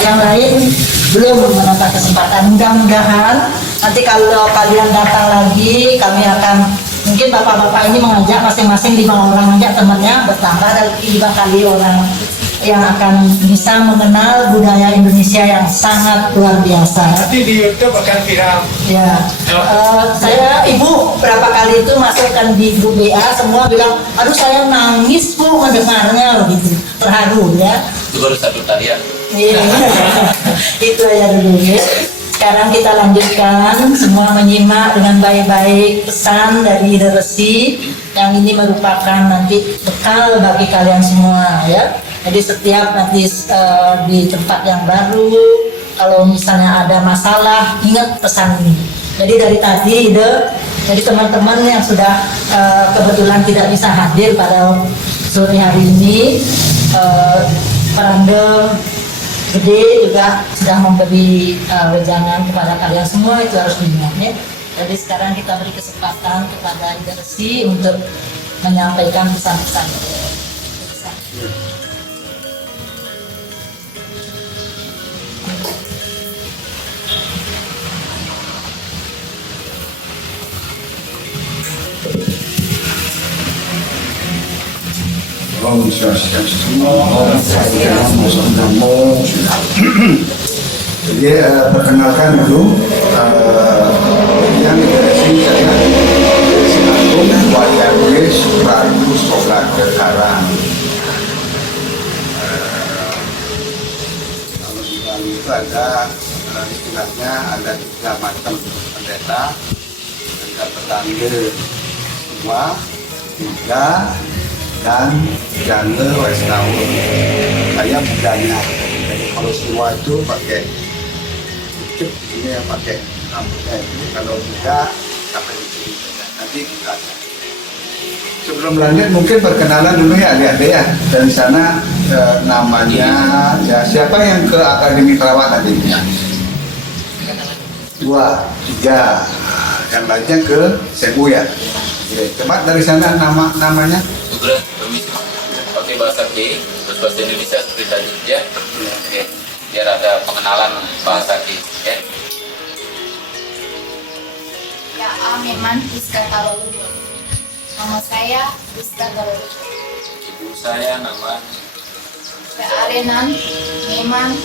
Yang lain belum mendapat kesempatan. Mudah-mudahan nanti kalau kalian datang lagi, kami akan mungkin bapak-bapak ini mengajak masing-masing 5 orang aja temannya, bertambah dari 5 kali orang yang akan bisa mengenal budaya Indonesia yang sangat luar biasa. Nanti di YouTube akan viral. Ya, saya ibu berapa kali itu masukkan di grup WA, semua bilang, aduh saya nangis bu mendengarnya begitu, terharu ya. Itu baru satu tarian. Iya, itu aja dulu ya. Sekarang kita lanjutkan, semua menyimak dengan baik-baik pesan dari The Resi yang ini merupakan nanti bekal bagi kalian semua ya. Jadi setiap nanti di tempat yang baru, kalau misalnya ada masalah, ingat pesan ini. Jadi dari tadi jadi teman-teman yang sudah kebetulan tidak bisa hadir pada sore hari ini, Peranda Gede juga sudah memberi wejangan kepada kalian semua, itu harus diingat ya. Jadi sekarang kita beri kesempatan kepada Ida Resi untuk menyampaikan pesan-pesan. Om Swastiastu. Namo. Jadi perkenalkan dulu yang dari saya Agung Wayangwis Prabu Soblake Karang. Kalau di Bali itu ada istilahnya ada 3 macam pendeta, ada petanda tua, 3 dan janda Westawa. Saya mudanya. Jadi kalau semua itu pakai cukup, ini yang pakai rambutnya itu. Kalau tidak sampai di sini saja. Nanti kita sebelum lanjut mungkin perkenalan dulu ya adik-adik ya. Dari sana namanya ya, siapa yang ke Akademi Perawat tadi? 2, 3. Yang lainnya ke Sebu ya. Oke, coba dari sana namanya. Kemudian permisi pakai bahasa K, terus bahasa Indonesia seperti tadi ya. Oke, biar ada pengenalan bahasa K. Ya. Ya, Meman Rizka Kalolugo. Nama saya Rizka Kalolugo. Ibu saya nama Ya, Arenan Meman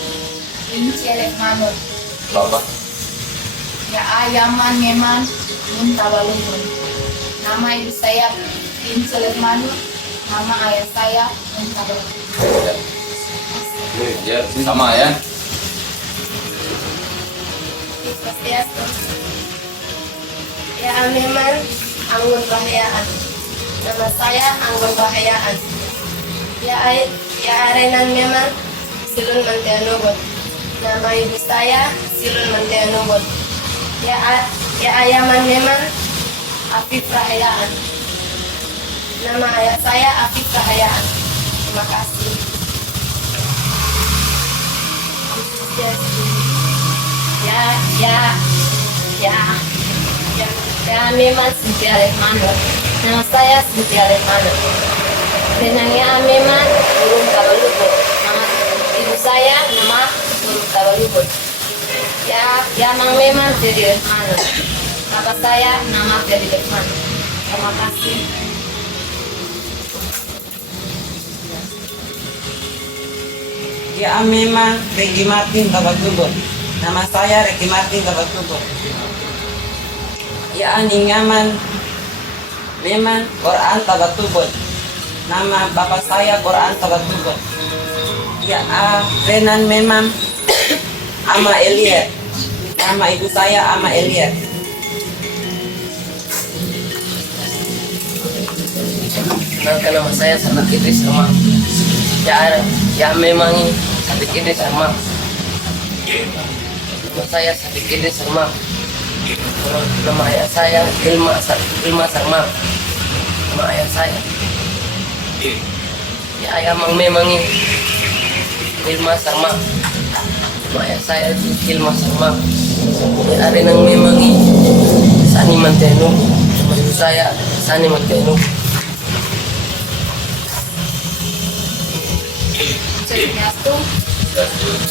Incelek Manur. Bapak. Ya, Ayaman Meman Mintabalungun. Nama ibu saya Incelek Manur. Nama ayah saya Mintabalungun. Ya, sama ya. Swastiastu. Ya, Meman Anggun Bahayaan. Nama saya Anggun Bahayaan. Ya, Arenan Meman Silun Mantianubot. Nama ibu saya Silun Mantianubot. Ya, Ayaman Meman Afif Rahayaan. Nama ayah saya Afif Rahayaan. Terima kasih. Ya, Meman Sintia Rehmanur. Nama saya Sintia Rehmanur. Renangnya Meman Burung Kalolugo. Nama ibu saya nama Burung Kalolugo. Ya, Mang Meman jadi Rehmanur. Bapak saya nama jadi Rehmanur. Terima kasih. Ya, Meman Regi Martin Tabatubon. Nama saya Regi Martin Tabatubon. Ya, Ningaman Meman Quran Tabatubon. Nama bapak saya Quran Tabatubon. Ya, Renan Meman Ama Elier. Nama ibu saya Ama Elier. Kenalkan nama saya Sabik Idris Arma. Ya memang Sabik Idris Arma. Nama saya Sabik Idris Arma. Nama ayah saya Ilma Sarma. Nama ayah saya. Ya ayah memang Ilma Sarma. Nama ayah saya Ilma Sarma. Ya ada yang memang Sani Mantenu. Nama ibu saya Sani Mantenu. Swastiastu.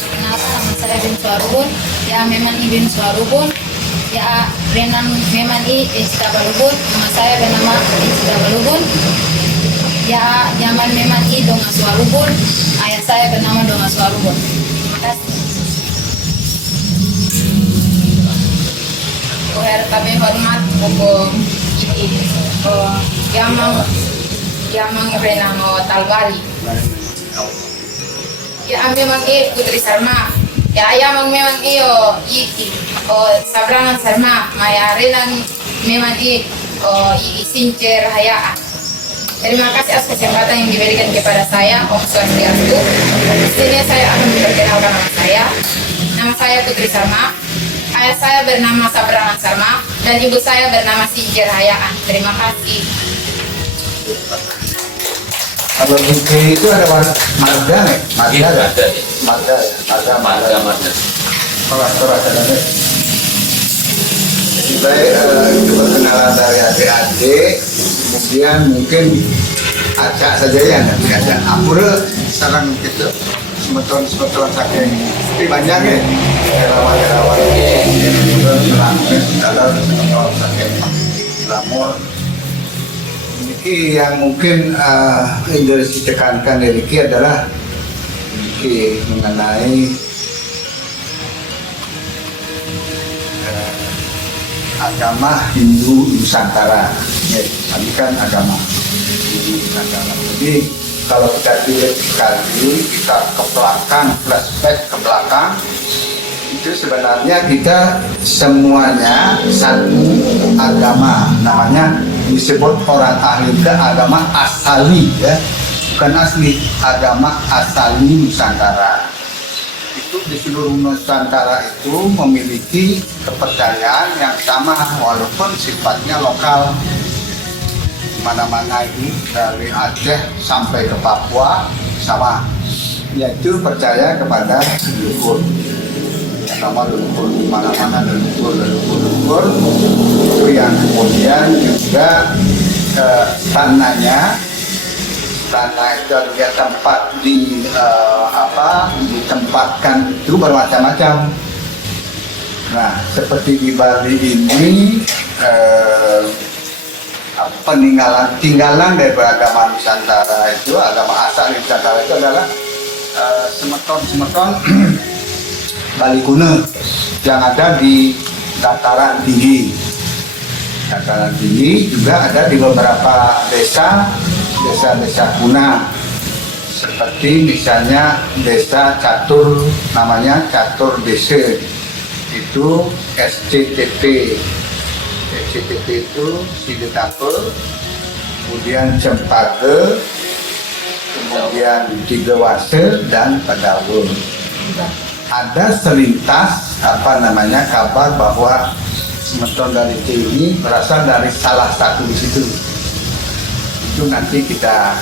Kenapa nama saya bin Suarubun? Ya memang ibin Suarubun. Ya memang Ista Balubun. Nama saya bernama Ista Balubun. Ya zaman memang Donga Suarubun. Ayah saya bernama Donga Suarubun. Terima kasih. Kami hormat hukum Yamang Renang Talbari. Ya memang Putri Sarma. Ya memang Iki Sabrangan Sarma. Maya Renang memang Sincer Hayaan. Terima kasih atas kesempatan yang diberikan kepada saya, Om Swastiastu. Di sini saya akan memperkenalkan nama saya. Nama saya Putri Sarma. Ayah saya bernama Sabrangan Sarma dan ibu saya bernama Sincer Hayaan. Terima kasih. Kalau Bukit itu ada marga nih, marga ya? Ada. Marga ya, Marga. Torat ada nih. Baik, itu perkenalan dari adik-adik, kemudian mungkin acak saja ya, nanti ada apura sarang gitu, semeton saking, tapi banyak ya, relawan dalam saking lamor. Ini yang mungkin Indra tekankan dari adalah mengenai agama Hindu Nusantara. Ya, tadi kan agama Hindu Nusantara. Jadi kalau kita lihat sekali, kita ke belakang, flashback ke belakang, itu sebenarnya kita semuanya satu agama, namanya disebut orang ahli itu agama asali ya, bukan asli, agama asali Nusantara. Itu di seluruh Nusantara itu memiliki kepercayaan yang sama walaupun sifatnya lokal. Mana-mana itu dari Aceh sampai ke Papua sama, yaitu percaya kepada leluhur. Sama leluhur di mana-mana leluhur itu yang kemudian juga tanah itu dia tempat ditempatkan itu bermacam-macam. Nah, seperti di Bali ini tinggalan dari agama Nusantara itu, agama asal Nusantara itu adalah semeton Bali kuno yang ada di dataran tinggi. Dataran tinggi juga ada di beberapa desa kuna, seperti misalnya desa Catur, namanya Catur Desa, itu SCTP itu Sidetapel, kemudian Cempaka, kemudian Tigawase dan Padawul. Ada selintas kabar bahwa semeton dari C ini berasal dari salah satu di situ. Itu nanti kita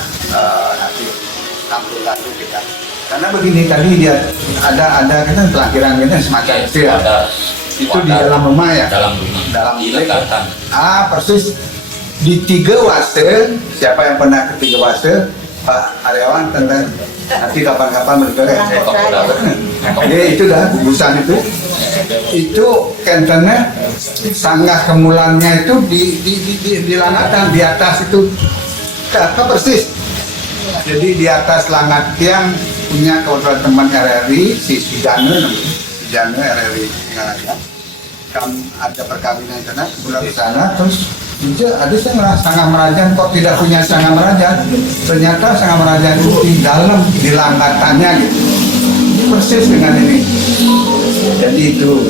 tampil lagi kita. Karena begini tadi dia ada kan pelakiran kita semacam itu ya. Itu di dalam rumah ya. Dalam bilik. Persis di Tigawase. Siapa yang pernah ke Tigawase? Pak Aryawan tentang nanti kapan-kapan mereka jadi itu dah gugusan itu kentennya sanggah kemulannya itu di langatan di atas itu persis. Jadi di atas langat yang punya kebetulan teman RRI si Sujana RRI ada perkawinan sana pulang ke sana terus ada saya sangat merajan kok tidak punya sangat merajan, ternyata sangat merajan itu di dalam di langkatannya gitu, persis dengan ini.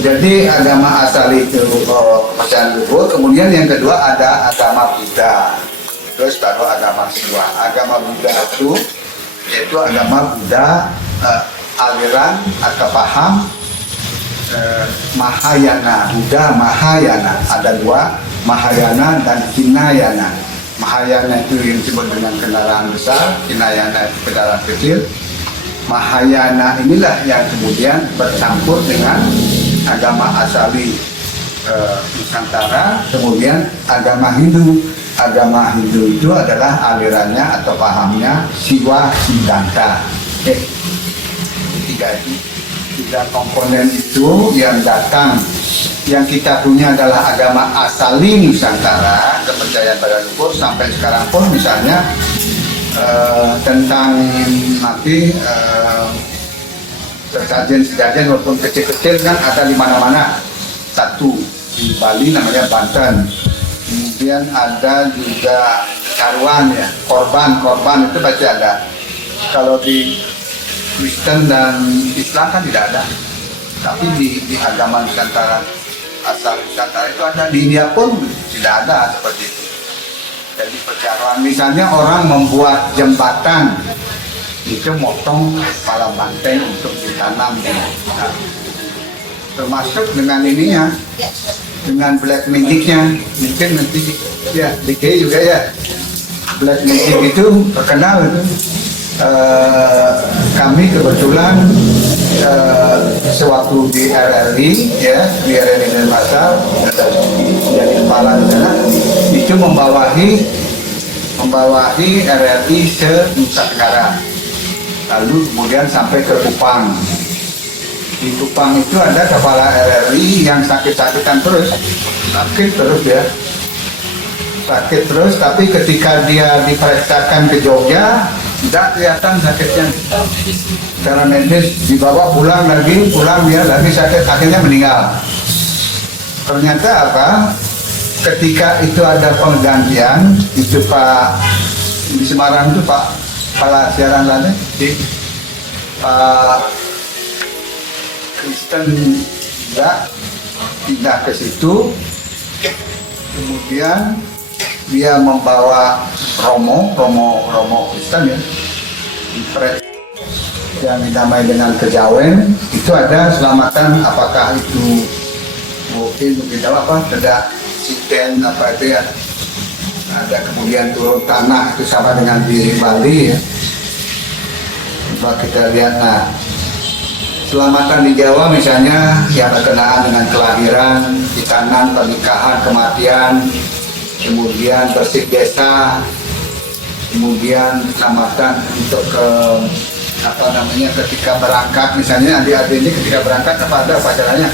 Jadi agama asal itu kepercayaan leluhur. Kemudian yang kedua ada agama Buddha, terus baru agama Siwa. Agama Buddha itu yaitu agama Buddha aliran atau paham Mahayana. Buddha Mahayana ada dua, Mahayana dan Hinayana. Mahayana itu yang disebut dengan kendaraan besar, Hinayana itu kendaraan kecil. Mahayana inilah yang kemudian bercampur dengan agama asali Nusantara, kemudian agama Hindu. Agama Hindu itu adalah alirannya atau pahamnya Siwa Siddhanta. tiga komponen itu yang datang, yang kita punya adalah agama asali Nusantara, kepercayaan pada leluhur. Sampai sekarang pun misalnya tentang nanti sesajen walaupun kecil-kecil kan ada di mana-mana. Satu di Bali namanya Banten, kemudian ada juga Karuan ya, korban itu pasti ada. Kalau di Kristen dan Islam kan tidak ada, tapi di agama Nusantara asal Nusantara itu ada. Di India pun tidak ada seperti itu. Jadi percaruan, misalnya orang membuat jembatan, itu motong kepala banteng untuk ditanam. Nah, termasuk dengan ininya, dengan black magicnya, mungkin nanti ya DKI juga ya. Black magic itu terkenal itu. Kami kebetulan sewaktu di RRI ya, di RRI Denpasar jadi kepala di sana, itu membawahi RRI se Nusa Tenggara, lalu kemudian sampai ke Kupang. Di Kupang itu ada kepala RRI yang sakit-sakitan terus, sakit terus, tapi ketika dia diperiksakan ke Jogja tidak kelihatan sakitnya. Secara medis dibawa pulang dia lagi sakitnya meninggal. Ternyata apa? Ketika itu ada penggantian, itu Pak di Semarang itu Pak kepala siaran lainnya, Pak Kristen juga pindah ke situ. Kemudian dia membawa Romo Kristen ya, yang dinamai dengan kejawen. Itu ada selamatan, apakah itu mungkin apa, ada siten apa itu ya, ada kemudian turun tanah, itu sama dengan di Bali ya. Coba kita lihat, nah selamatan di Jawa misalnya yang berkenaan dengan kelahiran, hitanan, pernikahan, kematian, kemudian bersih desa, kemudian keselamatan untuk ke ketika berangkat, misalnya adik-adik ini ketika berangkat apa ada upacaranya?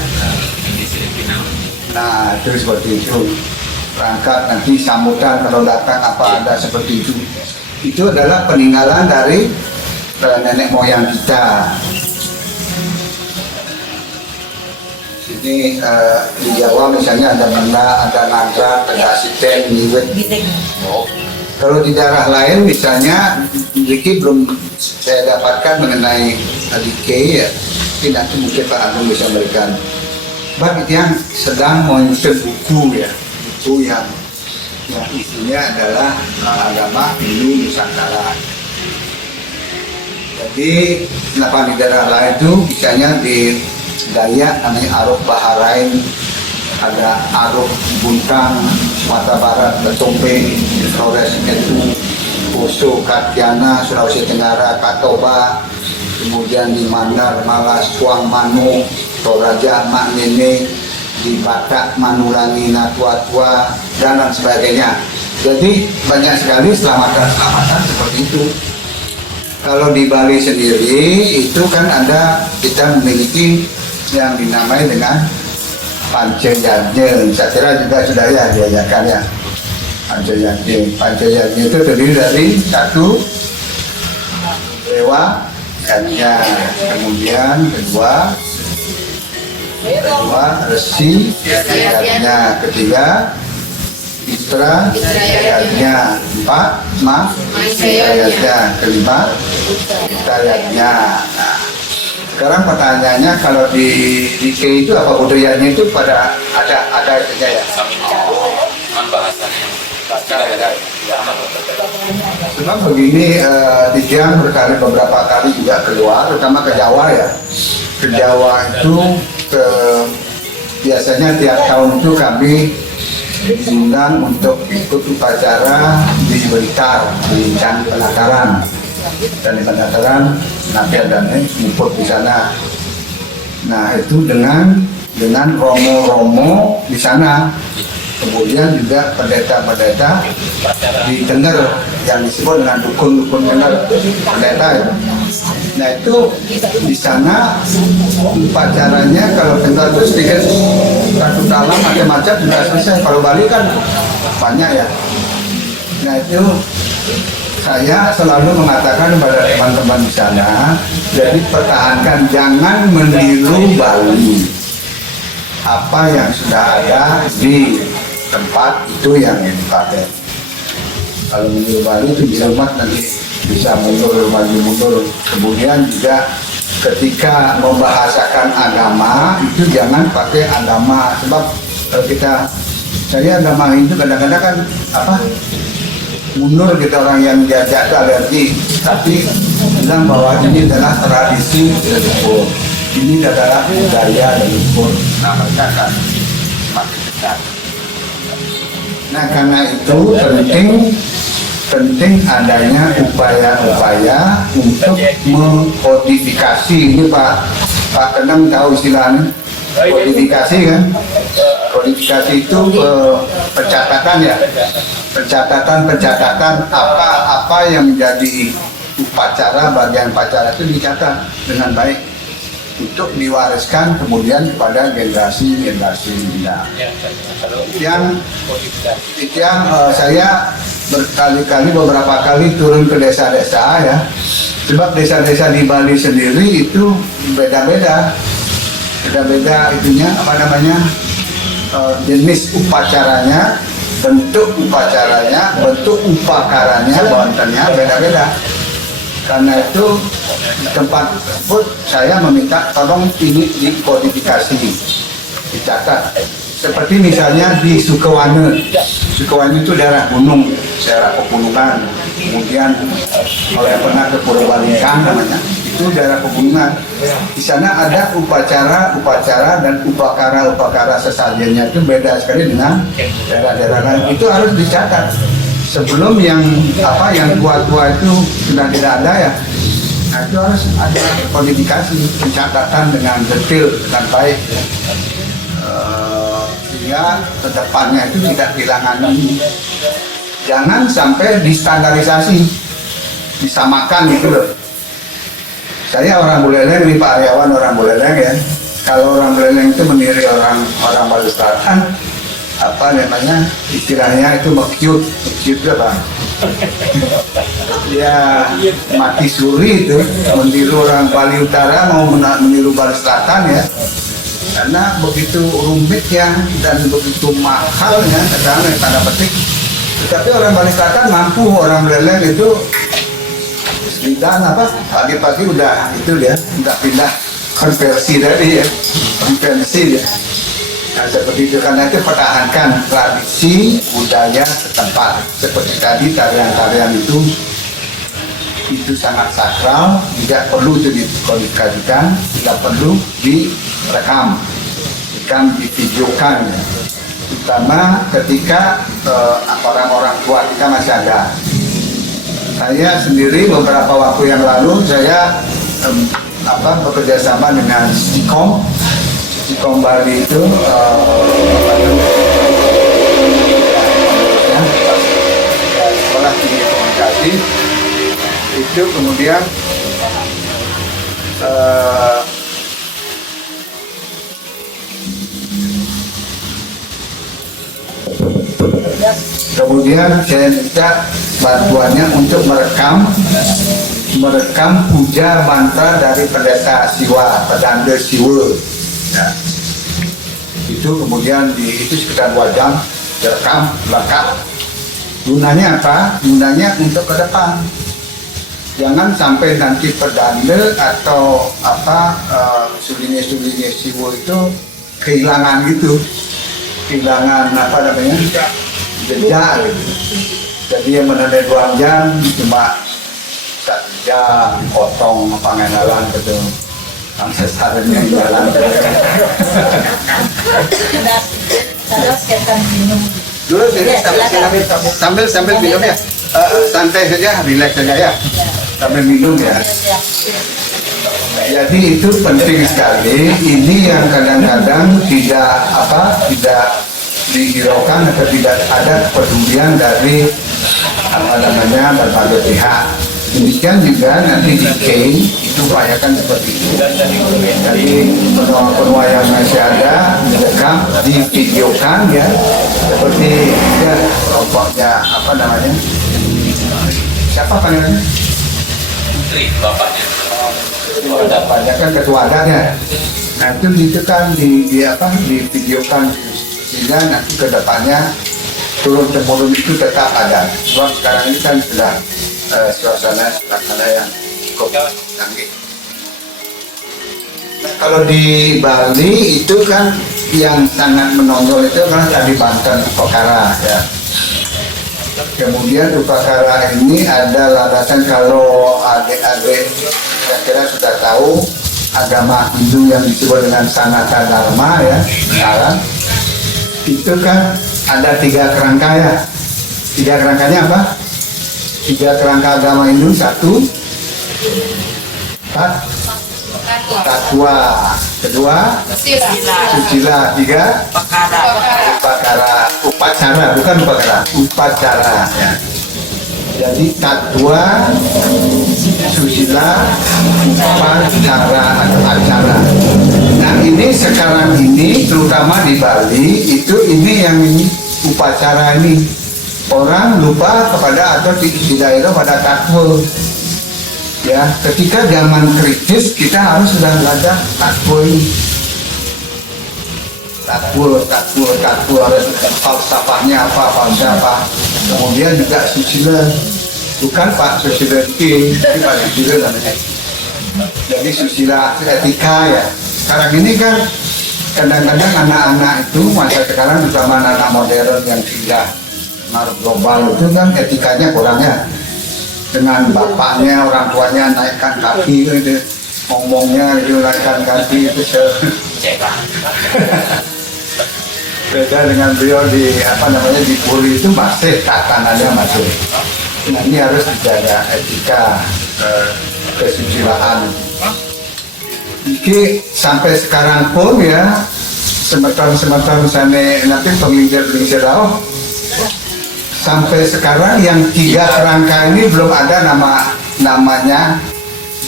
Nah itu seperti itu, berangkat nanti sambutan kalau datang apa ada seperti itu. Itu adalah peninggalan dari nenek moyang kita. Ini di Jawa misalnya ada benda, ada nangka, ada siten, niwet. Kalau di daerah lain misalnya, Ricky belum saya dapatkan mengenai DK ya, tapi nanti mungkin Pak Agung bisa berikan. Bagi yang sedang menyusun buku ya, buku yang isinya adalah agama Hindu Nusantara. Jadi kenapa di daerah lain itu misalnya di Dayak namanya Aruk Baharain, ada Aruk Buntang, Sumatera Barat, Betombe, Flores Ketu, Poso, Katiana, Sulawesi Tenggara, Katoba, kemudian di Mandar, Malas, Suang Manu, Toraja, Mak Nene, di Batak, Manulangi, Natua-tua, dan lain sebagainya. Jadi banyak sekali selamatan-selamatan seperti itu. Kalau di Bali sendiri itu kan ada, kita memiliki yang dinamai dengan Pancayatnya. Saya kira juga sudah ya diajarkan ya. Pancayatnya itu terdiri dari satu dewa yatnya, kemudian kedua resi yatnya, ketiga Istra yatnya, empat yatnya, kelima yatnya. Nah, sekarang pertanyaannya, kalau di DK itu apa budayanya itu pada ada itunya ya? Cuman bahasanya Sebab begini, Tidiang beberapa kali juga keluar, terutama ke Jawa ya. Ke Jawa itu biasanya tiap tahun itu kami diundang untuk ikut upacara di Blitar, di Candi Penataran. Dan di Penataran nanti ada ngumpul di sana. Nah itu dengan romo-romo di sana. Kemudian juga pendeta-pendeta di Tenger yang disebut dengan dukun-dukun Tenger, pendeta ya. Nah itu di sana upacaranya kalau kita itu sedikit satu talam macam-macam sudah selesai. Kalau Bali kan banyak ya. Nah itu saya selalu mengatakan kepada teman-teman di sana, jadi pertahankan, jangan meniru Bali. Apa yang sudah ada di tempat itu yang dipakai. Kalau meniru Bali itu bisa umat nanti bisa mundur, maju mundur. Kemudian juga ketika membahasakan agama itu jangan pakai agama, sebab kalau saya agama itu kadang-kadang kan mundur kita orang yang diajak alergi, tapi bilang bahwa ini adalah tradisi leluhur, ini adalah budaya leluhur. Nah mereka akan semakin dekat. Nah karena itu penting adanya upaya-upaya untuk mengkodifikasi. Ini Pak Kendang tahu istilahnya kodifikasi kan? Kodifikasi itu pencatatan ya, pencatatan apa yang menjadi upacara, bagian upacara itu dicatat dengan baik untuk diwariskan kemudian kepada generasi muda. Yang saya berkali-kali beberapa kali turun ke desa-desa ya, sebab desa-desa di Bali sendiri itu beda-beda itunya jenis upacaranya, bentuk upacaranya, bentuk upakaranya, bontennya beda-beda. Karena itu di tempat tersebut saya meminta tolong ini dikodifikasi, dicatat. Seperti misalnya di Sukewana itu daerah gunung, daerah pegunungan. Kemudian kalau yang pernah ke Purbalingga namanya, itu daerah pegunungan. Di sana ada upacara dan upakara sesajennya itu beda sekali dengan daerah-daerah lain. Itu harus dicatat. Sebelum yang tua-tua itu sudah tidak ada ya. Nah itu harus ada kodifikasi, pencatatan dengan detail dengan baik. Sehingga kedepannya itu tidak kehilangan. Jangan sampai distandarisasi, disamakan gitu loh. Saya orang Buleleng, ini Pak Aryawan orang Buleleng ya. Kalau orang Buleleng itu meniru orang Bali Selatan, istilahnya itu mekyut itu apa? Ya mati suri itu meniru orang Bali Utara mau meniru Bali Selatan ya. Karena begitu rumitnya dan begitu mahalnya tanda petik. Tetapi orang Bali Selatan mampu, orang Buleleng itu pagi-pagi udah pindah konversi tadi ya, konversi ya. Nah seperti itu, karena itu pertahankan tradisi budaya setempat. Seperti tadi tarian-tarian itu sangat sakral, tidak perlu itu dikodifikasikan, tidak perlu direkam, divideokan ya. Terutama ketika orang-orang tua kita masih ada. Saya sendiri beberapa waktu yang lalu saya bekerja sama dengan Stikom Bali itu sekolah tinggi komunikasi itu kemudian saya minta bantuannya untuk merekam puja mantra dari pendeta Siwa, Pedanda Siwa ya. Itu kemudian itu sekitar 2 jam direkam lengkap. Gunanya apa? Gunanya untuk ke depan, jangan sampai nanti pedanda atau sulinya Siwa itu kehilangan gitu, kehilangan jejak gitu. Jadi yang menandai 2 jam cuma 1 jam potong pengenalan gitu, sesarnya jalan. Dulu sini sambil minum ya, santai saja, relax saja ya, sambil minum ya. Jadi itu penting sekali. Ini yang kadang-kadang tidak dihiraukan atau tidak ada kepedulian dari berbagai pihak. Demikian juga nanti di Kane itu itu upayakan seperti itu. Jadi penua-penua yang masih ada direkam, divideokan ya, seperti ya kelompoknya apa namanya? Siapa panggilnya? Putri bapaknya. Bapaknya kan ketua adatnya. Nah itu kan divideokan sehingga nanti ke depannya turun temurun itu tetap ada. Sebab sekarang ini kan sudah suasana yang cukup canggih. Nah, kalau di Bali itu kan yang sangat menonjol itu kan tadi Banten Upakara ya. Kemudian Upakara ini ada landasan kalau adik-adik kira-kira sudah tahu agama Hindu yang disebut dengan Sanatana Dharma ya sekarang itu kan ada 3 kerangka ya. 3 kerangkanya apa? 3 kerangka agama Hindu. 1 Tatwa, kedua Susila, 3 Upacara, bukan upacara ya. Jadi Tatwa, Susila, Upacara atau acara. Nah ini sekarang ini terutama di Bali itu ini yang upacara ini orang lupa kepada atau tidak itu pada Tatwa. Ya, ketika zaman kritis kita harus sudah belajar Tatwa ini. Tatwa falsafahnya apa. Kemudian juga Susila, bukan Pak Susila King, tapi Pak Susila namanya. Jadi Susila etika ya. Sekarang ini kan kadang-kadang anak-anak itu masa sekarang terutama anak modern yang sudah ngaruh global itu kan etikanya kurangnya. Dengan bapaknya, orang tuanya naikkan kaki gitu, ngomongnya itu naikkan kaki itu beda dengan beliau di di Puri itu masih tatanannya masih. Nah ini harus dijaga etika kesusilaan. Iki sampai sekarang pun ya semeton sana nanti penginjil tahu sampai sekarang yang 3 kerangka ini belum ada namanya.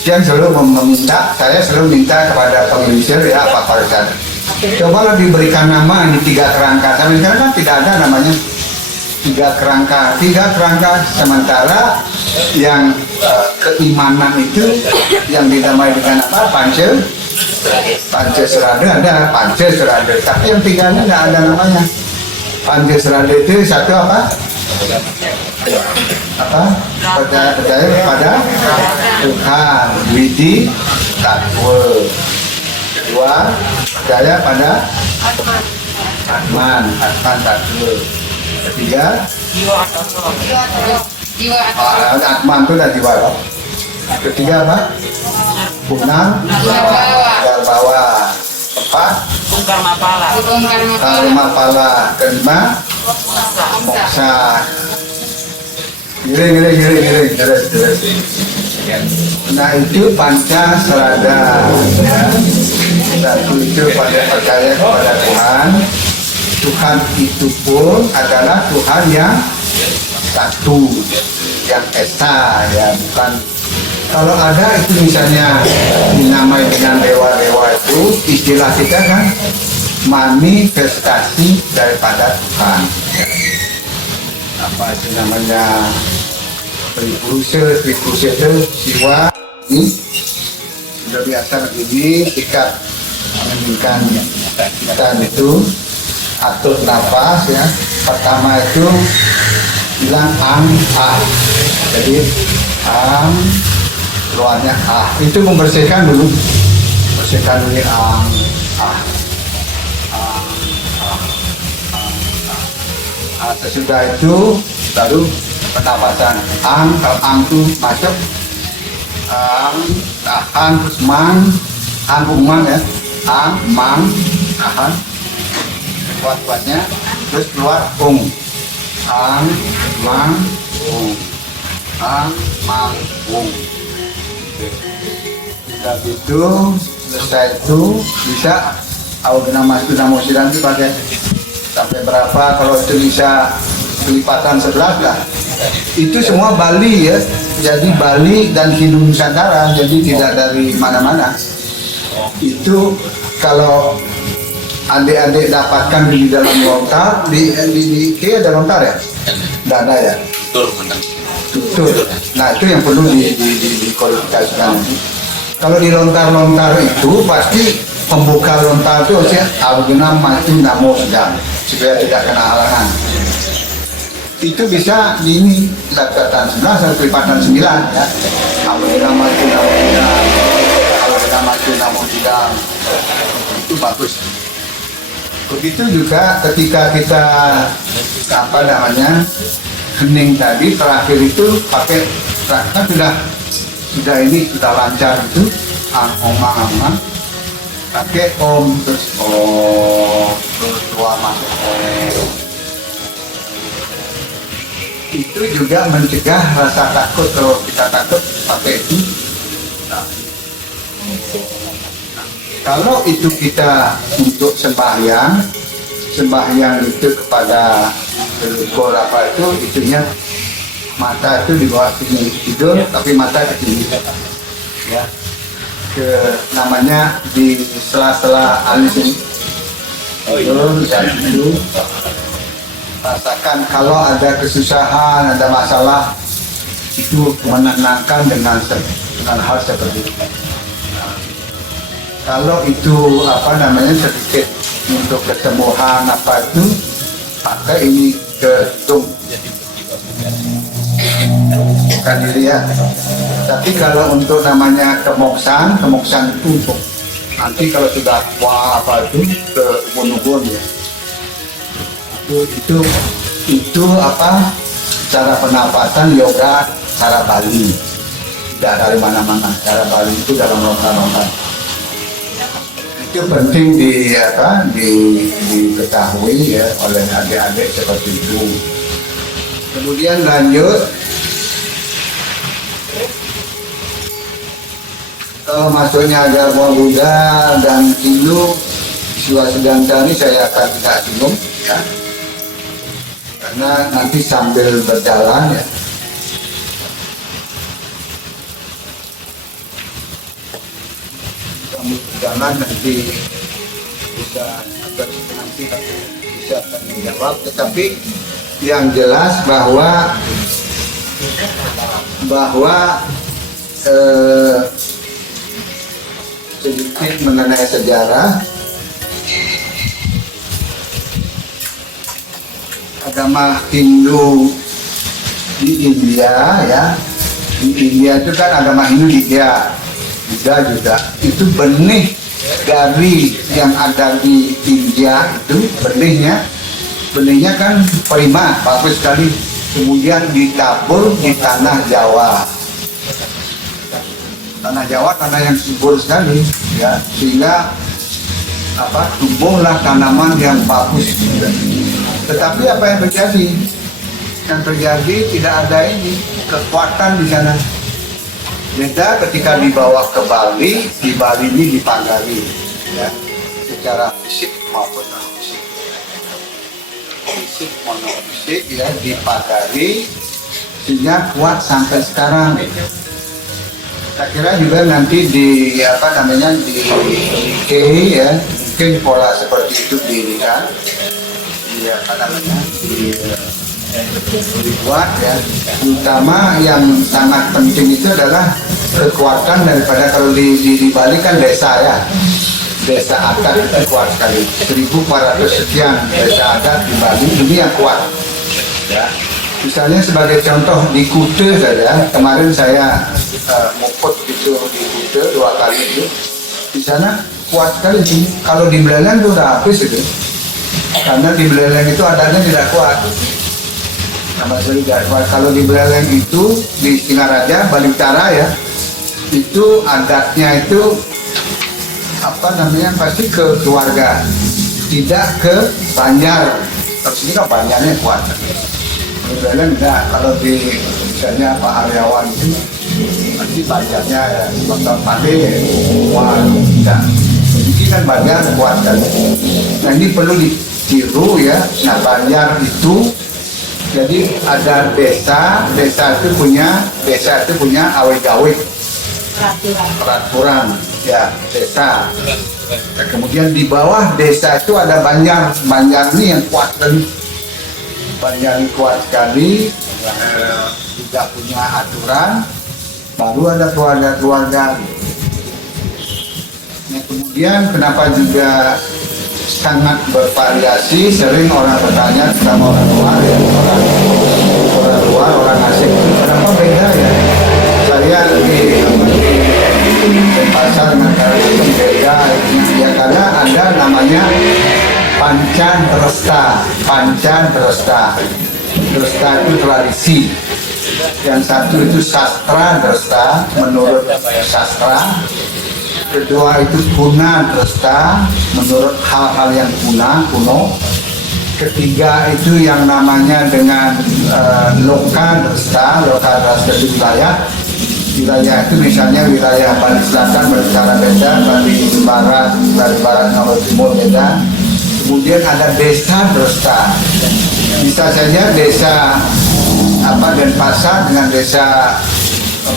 Yang selalu meminta, saya selalu minta kepada penginjil ya Pak Farzan. Cobalah diberikan nama ini 3 kerangka. Sampai sekarang kan tidak ada namanya 3 kerangka. 3 kerangka sementara yang keimanan itu yang dinamai dengan apa? Pancasila ada Pancasila. Tapi yang 3-nya tidak ada namanya. Pancasila itu satu apa? Percaya pada Tuhan, Widi, Tatwa. Kedua, percaya pada Atman, Tatwa. Ketiga, Atman itu dan jiwa. Ketiga apa? Punang, Darbawa. 4, Karma Pala. Kelima, Moksa. Gini. Nah itu Pancasarada ya. Satu itu percaya kepada Tuhan. Tuhan itu pun adalah Tuhan yang satu, yang esa ya, bukan. Kalau ada itu misalnya dinamai dengan dewa-dewa itu istilah kita kan manifestasi daripada Tuhan. Apa itu namanya Tripurusha itu siwa ini sudah biasa begini tingkat meningkatkan kita itu atur nafas ya. Pertama itu bilang jadi keluarnya itu membersihkan dulu sesudah itu baru pernapasan kalau itu masuk tahan terus ya tahan kuat-kuatnya terus keluar sudah itu selesai itu bisa nama sidan itu pakai sampai berapa, kalau itu bisa kelipatan 11 lah. Itu semua Bali ya, jadi Bali dan Hindu Nusantara, jadi tidak dari mana-mana. Itu kalau adik-adik dapatkan di dalam lontar, di kayak ada lontar ya? Tidak ada ya? Betul. Nah itu yang perlu dikualifikasikan. Kalau di lontar-lontar itu pasti pembuka lontar itu harusnya Arjuna maju namo sedang supaya tidak kena halangan. Itu bisa di ini Lakatan 11 atau Lipatan 9 ya. Arjuna maju namo sedang, Arjuna maju namo sedang. Itu bagus. Begitu juga ketika kita hening tadi terakhir itu pakai kan sudah ini sudah lancar itu omang pakai om terus dua masuk itu juga mencegah rasa takut. Kalau kita takut pakai itu. Kalau itu kita untuk sembahyang itu kepada leluhur apa itu, itunya mata itu di bawah sini tidur, tapi mata ke sini, ya, namanya di sela-sela alis ini. Dan itu rasakan kalau ada kesusahan, ada masalah, itu menenangkan dengan hal seperti itu. Kalau itu sedikit untuk kesembuhan apa itu, pakai ini ke hidung, bukan diri ya. Tapi kalau untuk namanya kemoksaan itu untuk nanti kalau sudah apa itu ke ubun-ubun ya. Itu apa cara penapasan yoga cara Bali, tidak dari mana-mana. Cara Bali itu dalam lontar-lontar. Itu penting diketahui ya oleh adik-adik seperti itu. Kemudian lanjut, kalau masuknya agama Buddha dan Hindu, Siwa Sedangta ini saya akan tidak singgung ya, karena nanti sambil berjalan ya. Jangan nanti bisa menjawab, tetapi yang jelas bahwa sedikit mengenai sejarah agama Hindu di India ya. Di India itu kan agama Hindu di India. Juga itu benih dari yang ada di India itu benihnya kan prima, bagus sekali, kemudian ditabur di tanah Jawa, tanah yang subur sekali ya, sehingga tumbuhlah tanaman yang bagus. Tetapi apa yang terjadi? Yang terjadi tidak ada ini kekuatan di sana. Beda ketika dibawa ke Bali, di Bali ini dipagari ya, secara fisik maupun non fisik monofisik ya, dipagari sehingga kuat sampai sekarang. Saya kira juga nanti di di ya, mungkin pola seperti itu didirikan dibuat ya. Terutama yang sangat penting itu adalah kekuatan daripada, kalau di Bali kan desa ya, desa adat itu kuat sekali, 1.400 sekian desa adat di Bali ini yang kuat ya. Misalnya sebagai contoh di Kuta saja, kemarin saya muput itu di Kuta 2 kali itu, di sana kuat sekali sih. Kalau di Beleleng itu udah habis itu, karena di Beleleng itu adatnya tidak kuat. Kalau di Beleleng itu di Singaraja, Bali Utara ya, itu adatnya itu pasti ke keluarga, tidak ke Banjar. Terus ini kan Banjarnya kuat. Di Beleleng enggak. Kalau di misalnya Pak Aryawan itu pasti Banjarnya ya, Dr. Pade, tidak. Ini kan Banjar kuat kan. Nah ini perlu ditiru ya. Nah Banjar itu Jadi ada desa itu punya awe-gawe peraturan ya desa. Nah, kemudian di bawah desa itu ada Banjar ini yang kuat sekali. Banjar ini kuat sekali, juga punya aturan. Baru ada keluarga-keluarga. Nah, kemudian kenapa juga sangat bervariasi, sering orang bertanya sama orang luar, ya, orang asing, kenapa beda ya? Saya di pasar dengan kalian beda, ya karena ada namanya Pancan Dresta itu tradisi, yang satu itu sastra Dresta menurut sastra. Kedua itu kuna Dresta menurut hal-hal yang kuno. Ketiga itu yang namanya dengan loka Dresta itu wilayah itu misalnya wilayah Bali Selatan berbicara beda, Bali Barat Nomor Timur beda. Kemudian ada desa Dresta, bisa saja desa Denpasar dengan desa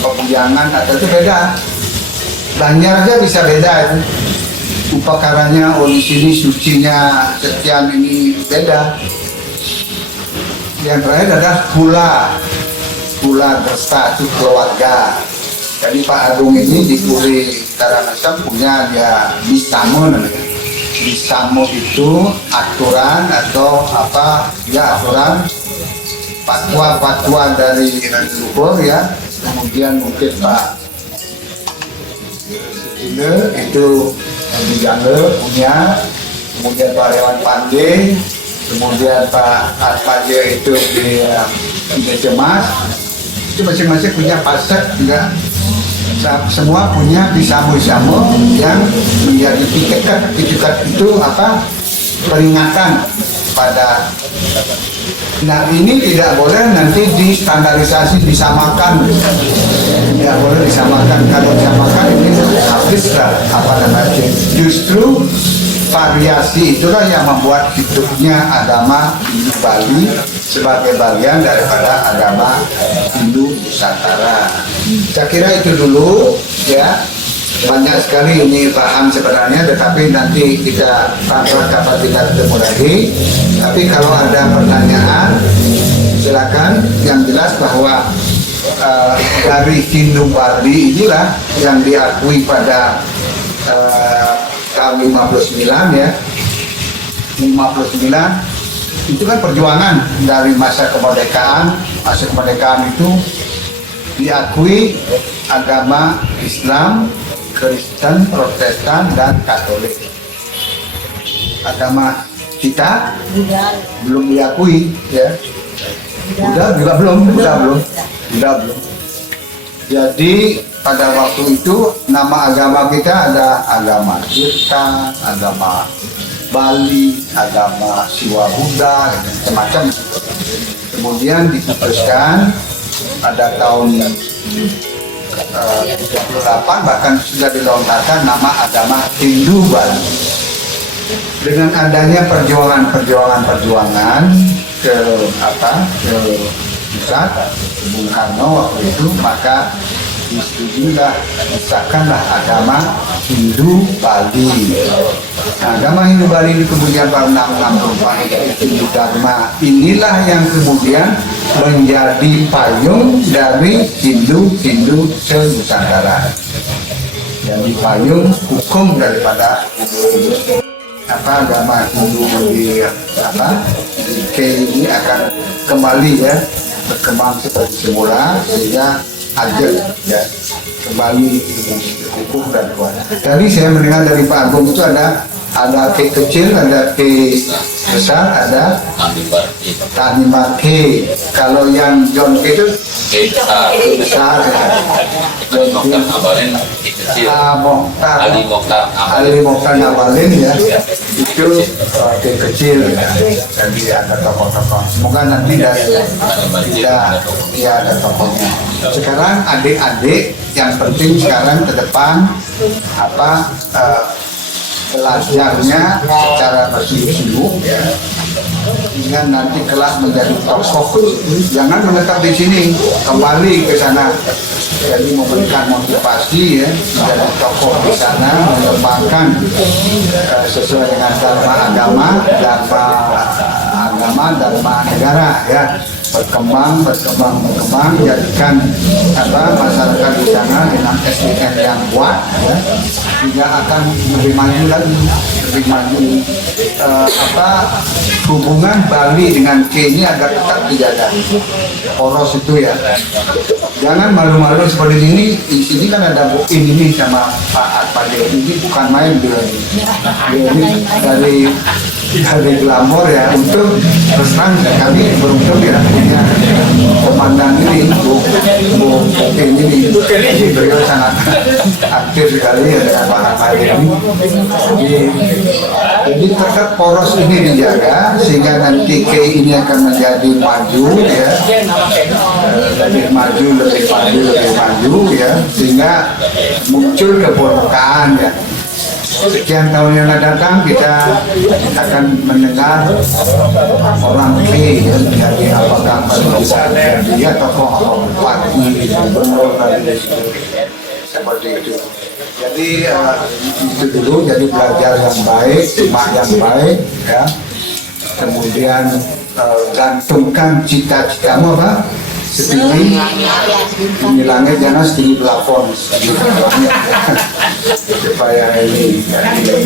Pebujangan atau itu beda. Banjar aja bisa beda itu. Upakaranya di sini sucinya sekian ini beda. Yang terakhir adalah Pula Dresta itu keluarga. Jadi Pak Agung ini di Puri Karangasem punya dia Bisamo namanya. Bisamo itu aturan atau aturan fatwa dari leluhur ya. Kemudian mungkin Pak itu Dijangge punya, kemudian Pak Rewan Pandey, kemudian Pak Atmaja itu di Cemas, itu masing-masing punya pasek juga, semua punya Bisamo yang menjadi etikat itu peringatan pada. Nah ini tidak boleh nanti distandarisasi disamakan, tidak boleh disamakan. Kalau disamakan ini habislah justru variasi itulah yang membuat hidupnya agama Hindu Bali sebagai bagian daripada agama Hindu Nusantara. Saya kira itu dulu ya. Banyak sekali ini paham sebenarnya, tetapi nanti kita kapan kita ketemu lagi. Tapi kalau ada pertanyaan, silakan. Yang jelas bahwa dari Hindu Bali inilah yang diakui pada tahun 59 ya. 59 itu kan perjuangan dari masa kemerdekaan. Masa kemerdekaan itu diakui agama Islam, Kristen, Protestan, dan Katolik. Agama kita belum diakui, ya. Udah belum. Jadi pada waktu itu nama agama kita ada agama Tirta, agama Bali, agama Siwa Buddha, macam-macam. Kemudian diputuskan pada tahun 38 bahkan sudah dilontarkan nama agama Hindu Bali. Dengan adanya perjuangan ke pusat Bung Karno waktu itu, maka disetujuilah disahkanlah agama Hindu Bali. Nah, agama Hindu Bali ini kemudian tahun 664 Hindu Dharma. Inilah yang kemudian menjadi payung dari Hindu se-Nusantara. Jadi payung hukum daripada agama Hindu di ini akan kembali ya berkembang seperti semula, sehingga ajak ya kembali hukum dan kuasa. Tadi saya mendengar dari Pak Agung itu ada K kecil, ada K besar, ada Tanimbar K. Kalau yang John K itu besar ya. Ali Mokhtar Ngabalin kecil. Ali Mokhtar Ngabalin ya. Itu K kecil ya. Jadi ada tokoh-tokoh. Semoga nanti ada tokohnya. Sekarang adik-adik yang penting sekarang ke depan belajarnya secara bersungguh-sungguh ya. dengan nanti kelak menjadi tokoh. Jangan menetap di sini, kembali ke sana. Jadi memberikan motivasi ya, menjadi tokoh di sana, mengembangkan sesuai dengan dharma agama, dharma negara ya. Berkembang, jadikan masyarakat di sana dengan SDM yang kuat ya, sehingga akan lebih maju lagi, lebih maju. Hubungan Bali dengan K ini agar tetap dijaga, poros itu ya. Jangan malu-malu seperti ini. Di sini kan ada Bu ini sama Pak Adpade, ini bukan main dia ini dari Glamor ya. Untuk terus terang kami beruntung ya punya komandan ini Bu ini. Beliau sangat aktif sekali ya dengan Pak Adpade ini. Jadi tetap poros ini dijaga sehingga nanti K ini akan menjadi maju ya, lebih maju ya, sehingga muncul keberkahan ya. Sekian tahun yang akan datang kita akan mendengar orang K ya, jadi apakah dia tokoh atau bupati seperti itu. Jadi itu dulu, jadi belajar yang baik, simak yang baik ya. Kemudian gantungkan cita-citamu apa? Setinggi ini langit, jangan setinggi plafon supaya ini belajar.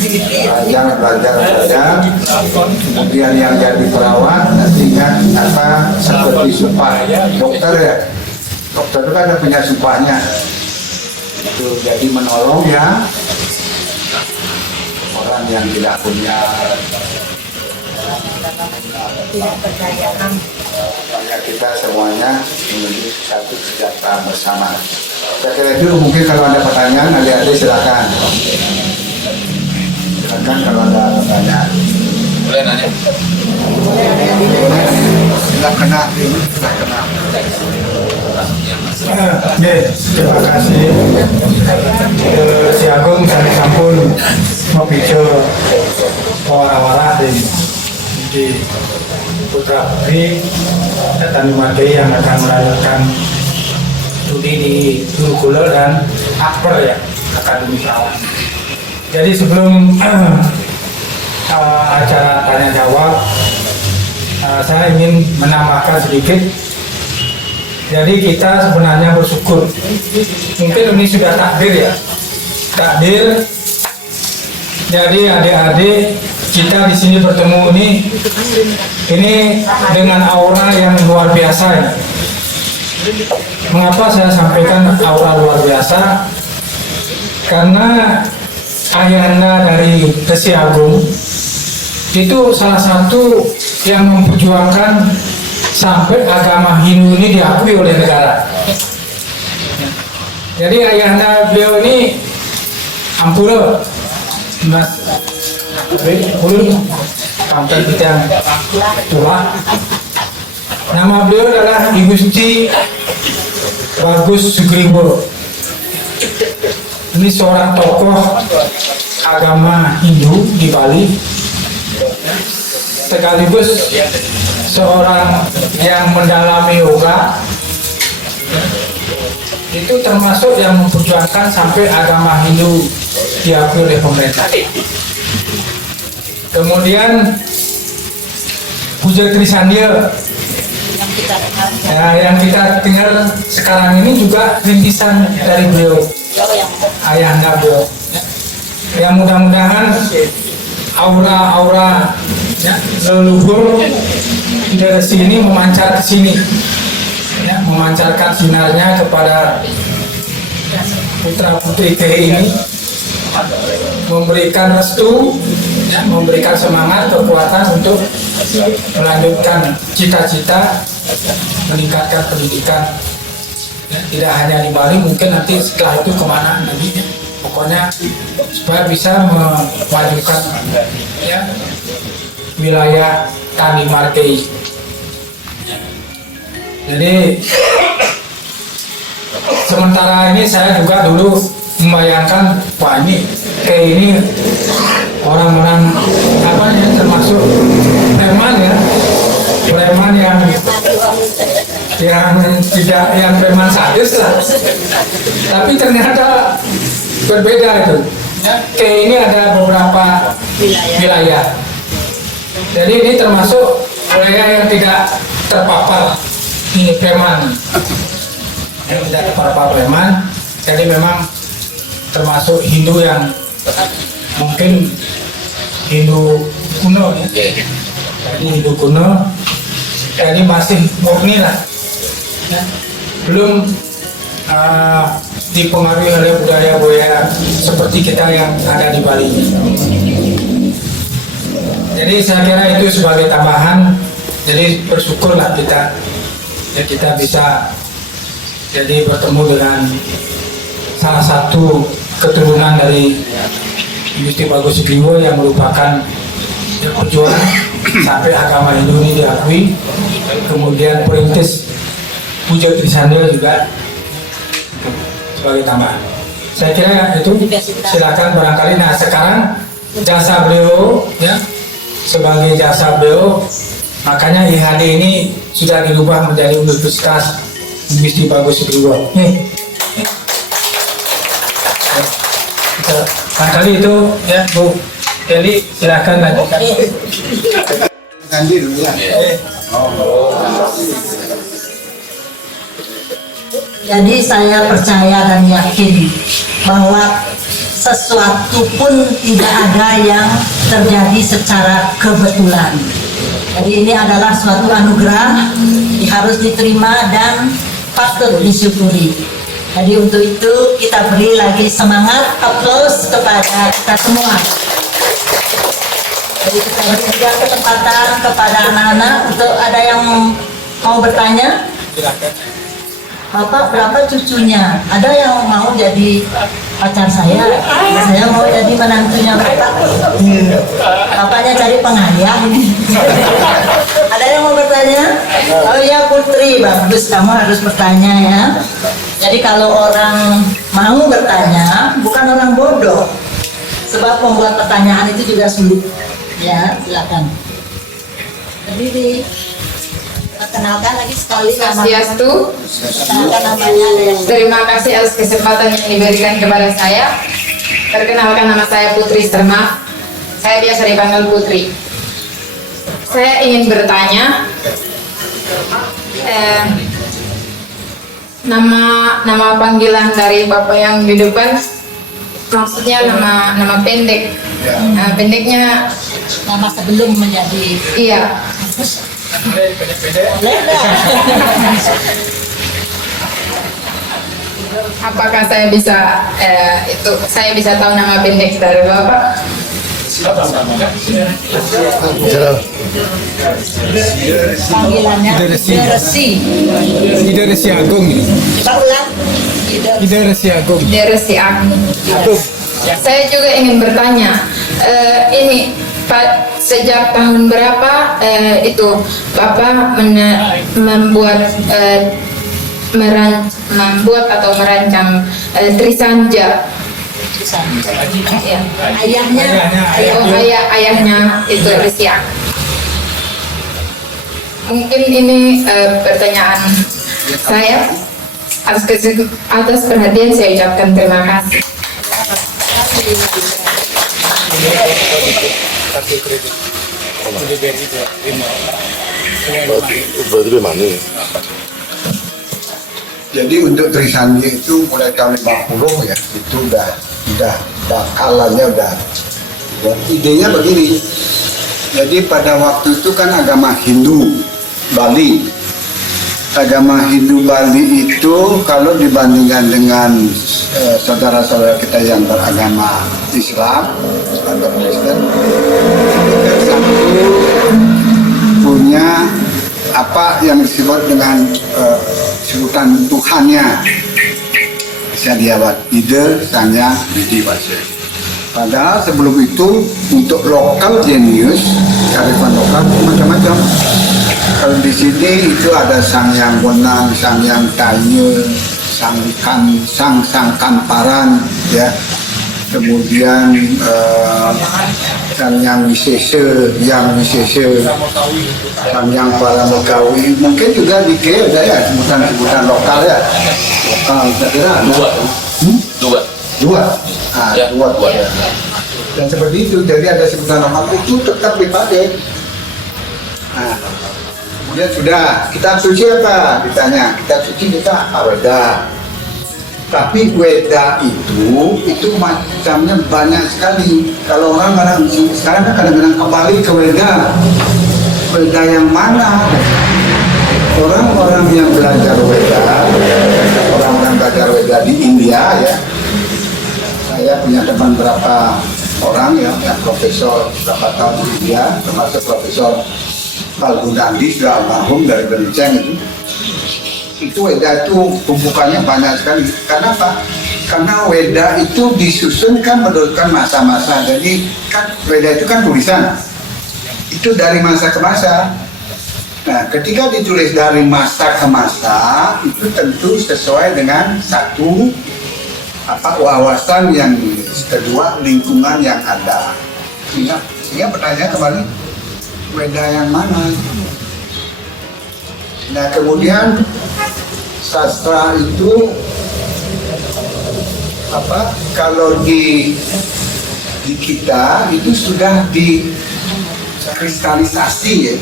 Kemudian yang jadi perawat nanti kan seperti sumpah dokter ya. Dokter itu kan ada punya sumpahnya. Itu jadi menolong ya orang yang tidak punya supaya kita semuanya menuju satu kesejahteraan bersama. Saya kira itu. Mungkin kalau ada pertanyaan, adik-adik silakan kalau ada pertanyaan. Boleh nanya? Nggak kena. Terima kasih. Si Agung saya sampun mau bicara wara-wara di putra putri dan Madai yang akan merayakan studi di Gurukula dan Akper ya, Akademi Perawat. Jadi sebelum acara tanya jawab, saya ingin menambahkan sedikit. Jadi kita sebenarnya bersyukur. Mungkin ini sudah takdir ya. Takdir. Jadi adik-adik kita di sini bertemu ini dengan aura yang luar biasa ya. Mengapa saya sampaikan aura luar biasa? Karena ayahanda dari Resi Agung itu salah satu yang memperjuangkan sampai agama Hindu ini diakui oleh negara. Jadi ayahanda beliau ini Ampura Mas Ulun kampung kita yang tua. Nama beliau adalah I Gusti Bagus Sugriwo. Ini seorang tokoh agama Hindu di Bali, sekaligus seorang yang mendalami yoga. Itu termasuk yang memperjuangkan sampai agama Hindu diakui oleh pemerintah. Kemudian Puja Trisandia yang kita dengar sekarang ini juga rintisan dari beliau, ayahanda beliau. Yang mudah-mudahan aura-aura leluhur dari sini memancar ke sini, ya, memancarkan sinarnya kepada putra putri KI ini, memberikan restu, ya, memberikan semangat, kekuatan untuk melanjutkan cita-cita, meningkatkan pendidikan, ya, tidak hanya di Bali, mungkin nanti setelah itu kemana lagi, ya. Pokoknya supaya bisa memajukan, ya, wilayah Tani Markei. Jadi sementara ini saya juga dulu membayangkan, wah ini kayak ini orang-orang apa ya, termasuk preman ya, preman yang tidak yang preman sadis lah. Tapi ternyata berbeda itu. Oke, ini ada beberapa wilayah. Jadi ini termasuk wilayah yang tidak terpapar ini preman. Yang tidak terpapar preman. Jadi memang termasuk Hindu yang mungkin Hindu kuno ya. Jadi Hindu kuno. Jadi masih murni lah. Ya. Belum dipengaruhi oleh budaya-budaya seperti kita yang ada di Bali. Jadi saya kira itu sebagai tambahan. Jadi bersyukurlah kita, ya kita bisa jadi bertemu dengan salah satu keturunan dari Gusti Bagus Sugriwo yang merupakan perjuangan sampai agama Hindu ini diakui. Kemudian perintis Puja Trisandya juga sebagai tambahan. Saya kira itu, silakan barangkali. Nah sekarang jasa beliau ya, sebagai jasa beliau, makanya IHD ini sudah dirubah menjadi Universitas Gusti Bagus Sugriwo. Barangkali itu ya Bu Eli, silakan lanjutkan. Ganti dulu ya. Jadi saya percaya dan yakin bahwa sesuatu pun tidak ada yang terjadi secara kebetulan. Jadi ini adalah suatu anugerah, harus diterima dan patut disyukuri. Jadi untuk itu kita beri lagi semangat, aplaus kepada kita semua. Jadi kita beri juga kesempatan kepada anak-anak untuk ada yang mau bertanya. Bapak berapa cucunya? Ada yang mau jadi pacar saya mau jadi menantunya Bapak. Bapaknya cari pengayah ini. Ada yang mau bertanya? Oh iya Putri, bagus, kamu harus bertanya ya. Jadi kalau orang mau bertanya, bukan orang bodoh. Sebab membuat pertanyaan itu juga sulit. Ya, silakan. Berdiri. Perkenalkan lagi sekali nama. Swastiastu. Perkenalkan namanya ada yang Terima kasih atas kesempatan yang diberikan kepada saya. Perkenalkan nama saya Putri Serma. Saya biasa dipanggil Putri. Saya ingin bertanya, nama panggilan dari Bapak yang di depan, maksudnya nama pendek. Pendeknya nama sebelum menjadi iya. Apakah saya bisa saya bisa tahu nama pendek dari Bapak? panggilannya Resi. Ida Resi Agung ini. Kita ulang. Ida Resi Agung. Dari si aku. Saya juga ingin bertanya, ini Pak, sejak tahun berapa itu Bapak membuat atau merancang Trisandya? Ya. Ayahnya itu Resiak. Mungkin ini pertanyaan saya. Atas perhatian saya ucapkan terima kasih. Jadi untuk Trisandya itu mulai tahun 50 ya, itu udah bakalannya udah. Dan idenya begini. Jadi pada waktu itu kan agama Hindu Bali. Agama Hindu Bali itu kalau dibandingkan dengan saudara-saudara kita yang beragama Islam atau Kristen, satu punya apa yang disebut dengan sebutan Tuhannya, bisa diawat ide, sanya, bidi, wase. Padahal sebelum itu untuk lokal jenius, kearifan lokal macam-macam. Kalau di sini itu ada sang yang wenang, sang yang tanya, sang kanparan, ya. kemudian Sanyang Wisese, Sanyang Paramogawi, mungkin juga di G ada ya sebutan-sebutan lokal ya. Saya kira ada. Dua. Dua. Dan seperti itu, jadi ada sebutan lokal itu tetap dipakai. Nah, kemudian sudah, kitab suci apa? Ditanya, kitab suci kita Weda. Tapi Weda itu macamnya banyak sekali. Kalau orang kadang sekarang kan kadang-kadang kembali ke Weda. Weda yang mana? Orang-orang yang belajar Weda, orang-orang belajar Weda di India ya. Saya punya teman berapa orang ya, yang profesor berapa tahun di India, termasuk Profesor Palgunandi sudah almarhum dari Benceng itu Weda itu pembukaannya banyak sekali. Karena apa? Karena Weda itu disusun kan berdasarkan masa-masa. Jadi kan Weda itu kan tulisan. Itu dari masa ke masa. Nah, ketika ditulis dari masa ke masa, itu tentu sesuai dengan satu wawasan yang kedua, lingkungan yang ada. Sehingga pertanyaan kembali, Weda yang mana? Nah, kemudian sastra itu kalau di kita itu sudah dikristalisasi ya,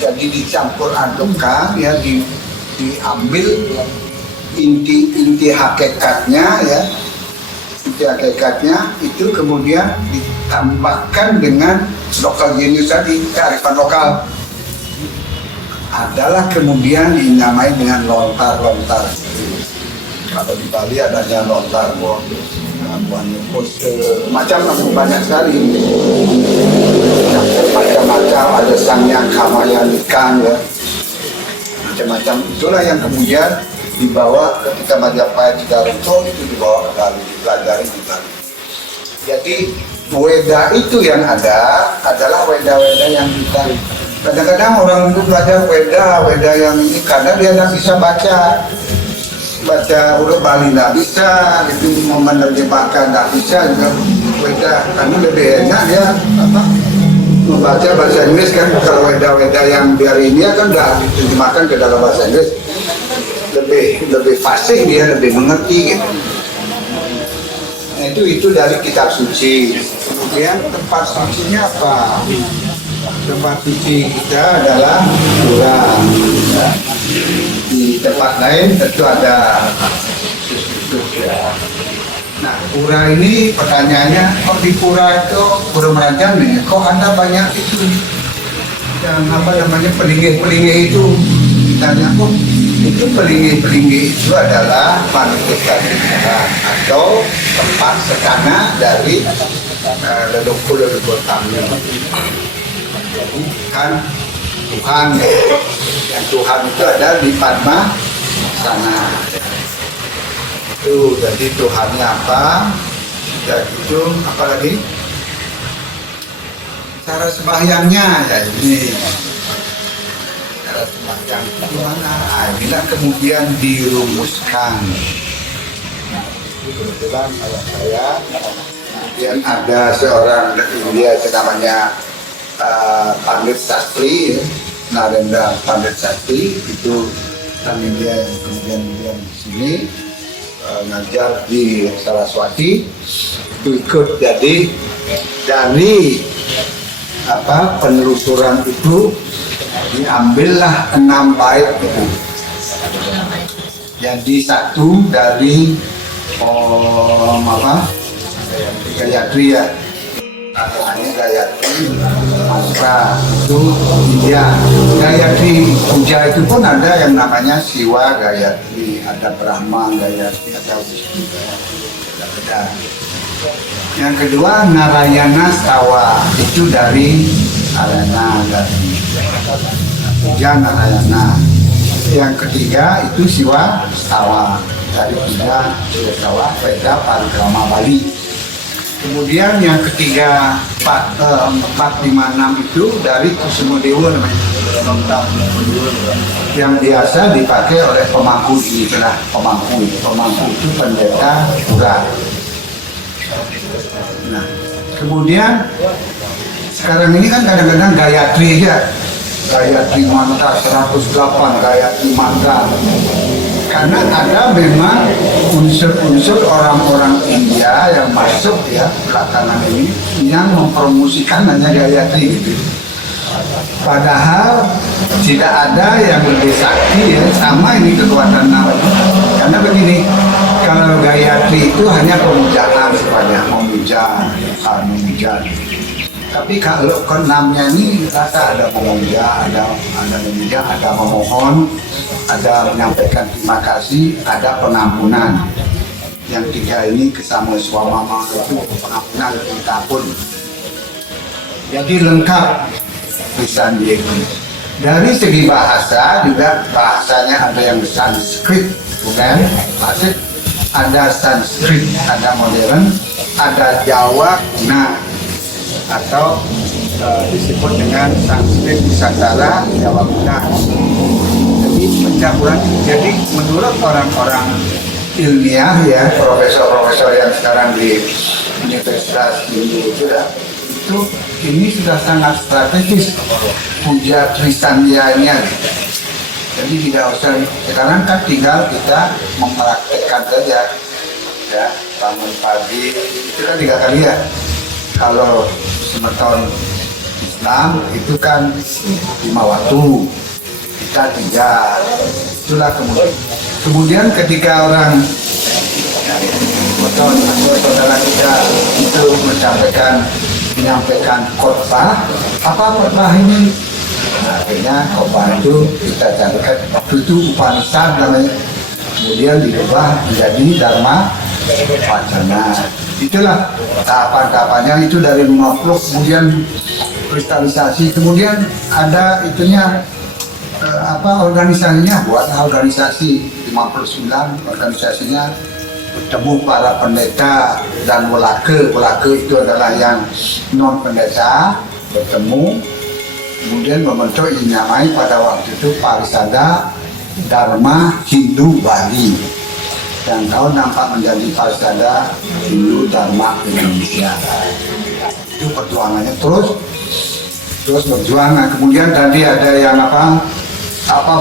jadi dicampur adukkan ya, diambil inti hakikatnya ya, inti hakikatnya itu kemudian ditambahkan dengan lokal genius tadi, kearifan lokal. Adalah kemudian dinamai dengan lontar-lontar. Kalau di Bali adanya lontar macam banyak sekali. Macam-macam, ada Sanyang Kamayanikan ya. Macam-macam itulah yang kemudian dibawa ketika Majapahit di Garut itu dibawa ke Bali, dipelajari di Bali. Jadi Weda itu yang ada adalah Weda-Weda yang kita. Kadang-kadang orang itu belajar Weda yang ini karena dia tidak bisa baca huruf Bali, tidak bisa, itu menerjemahkan tidak bisa juga Weda, karena lebih enak dia membaca bahasa Inggris kan. Kalau Weda yang dari India kan tidak diterjemahkan ke dalam bahasa Inggris, lebih fasih, dia lebih mengerti gitu. Nah, itu dari kitab suci. Kemudian tempat sucinya apa? Tempat suci kita adalah pura. Di tempat lain tentu ada ya. Nah, pura ini pertanyaannya, kok di pura itu Pura Merajan nih, kok ada banyak itu yang pelinggih itu? Ditanya, kok itu pelinggih itu adalah manifestasi Tuhan atau tempat sekana dari leluhur kami. Kan Tuhan, yang Tuhan itu ada di Padma sana. Itu jadi Tuhannya apa? Dan itu apa lagi? Cara sembahyangnya ya ini. Cara sembahyang gimana? Inilah kemudian dirumuskan. Kebetulan saya kemudian ada seorang India namanya Pandit Sastri, Narendra Pandit Sastri, itu kami dia yang kemudian di sini ngajar di Saraswati, itu ikut. Jadi dari penelusuran itu diambillah 6 bait itu. Jadi satu dari Gayatri ya. Ini Gayatri mantra itu India. Gayatri puja itu pun ada yang namanya Siwa Gayatri, ada Brahma Gayatri, ada Wisnu Gayatri, ada. Yang kedua Narayana Stawa, itu dari Narayana, dari puja Narayana. Yang ketiga itu Siwa Stawa, dari puja Siwa Stawa, Veda Parikrama Bali. Kemudian yang ketiga 4, 5, 6 itu dari Kusumadewa namanya, yang biasa dipakai oleh pemangku di pemangku itu pendeta pura. Nah, kemudian sekarang ini kan kadang-kadang Gayatri aja, Gayatri mantra 108, Gayatri mantra. Karena ada memang unsur-unsur orang-orang India yang masuk ya belakangan ini yang mempromosikan hanya Gayatri gitu. Padahal tidak ada yang lebih sakti ya, sama ini kekuatan namanya. Karena begini, kalau Gayatri itu hanya pemujaan sifatnya, memuja, memuja. Tapi kalau keenamnya ini rasa ada memuja, ada memuja, ada memohon, ada menyampaikan terima kasih, ada pengampunan. Yang tiga ini kesama swamama itu pengampunan kita pun. Jadi lengkap lisan Diego. Dari segi bahasa juga bahasanya ada yang Sanskrit, bukan? Masih ada Sanskrit, ada modern, ada Jawa kuna atau disebut dengan Sanskrit Nusantara Jawa kuna. Jadi pencampuran. Jadi menurut orang-orang ilmiah ya, profesor-profesor yang sekarang di Universitas Hindu itu ini sudah sangat strategis puja Trisandianya. Jadi tidak usah, sekarang kan tinggal kita mempraktekkan saja ya, bangun pagi itu kan 3 kali ya. Kalau semeton Islam itu kan 5 waktu, kita 3. Itulah kemudian ketika orang atau saudara kita itu menyampaikan khotbah, apa khotbah ini? Nah, akhirnya khotbah itu kita carikan waktu itu Upanishad namanya, kemudian dirubah menjadi Dharma Wacana. Itulah tahapan-tahapannya, itu dari 50 kemudian kristalisasi, kemudian ada itunya organisasinya, buatlah organisasi 59 organisasinya, bertemu para pendeta dan welake itu adalah yang non pendeta, bertemu kemudian membentuk yang dinamai pada waktu itu Parisada Dharma Hindu Bali, dan tahun nampak menjadi Parisada Hindu Dharma Indonesia. Itu perjuangannya terus berjuang. Nah, kemudian tadi ada yang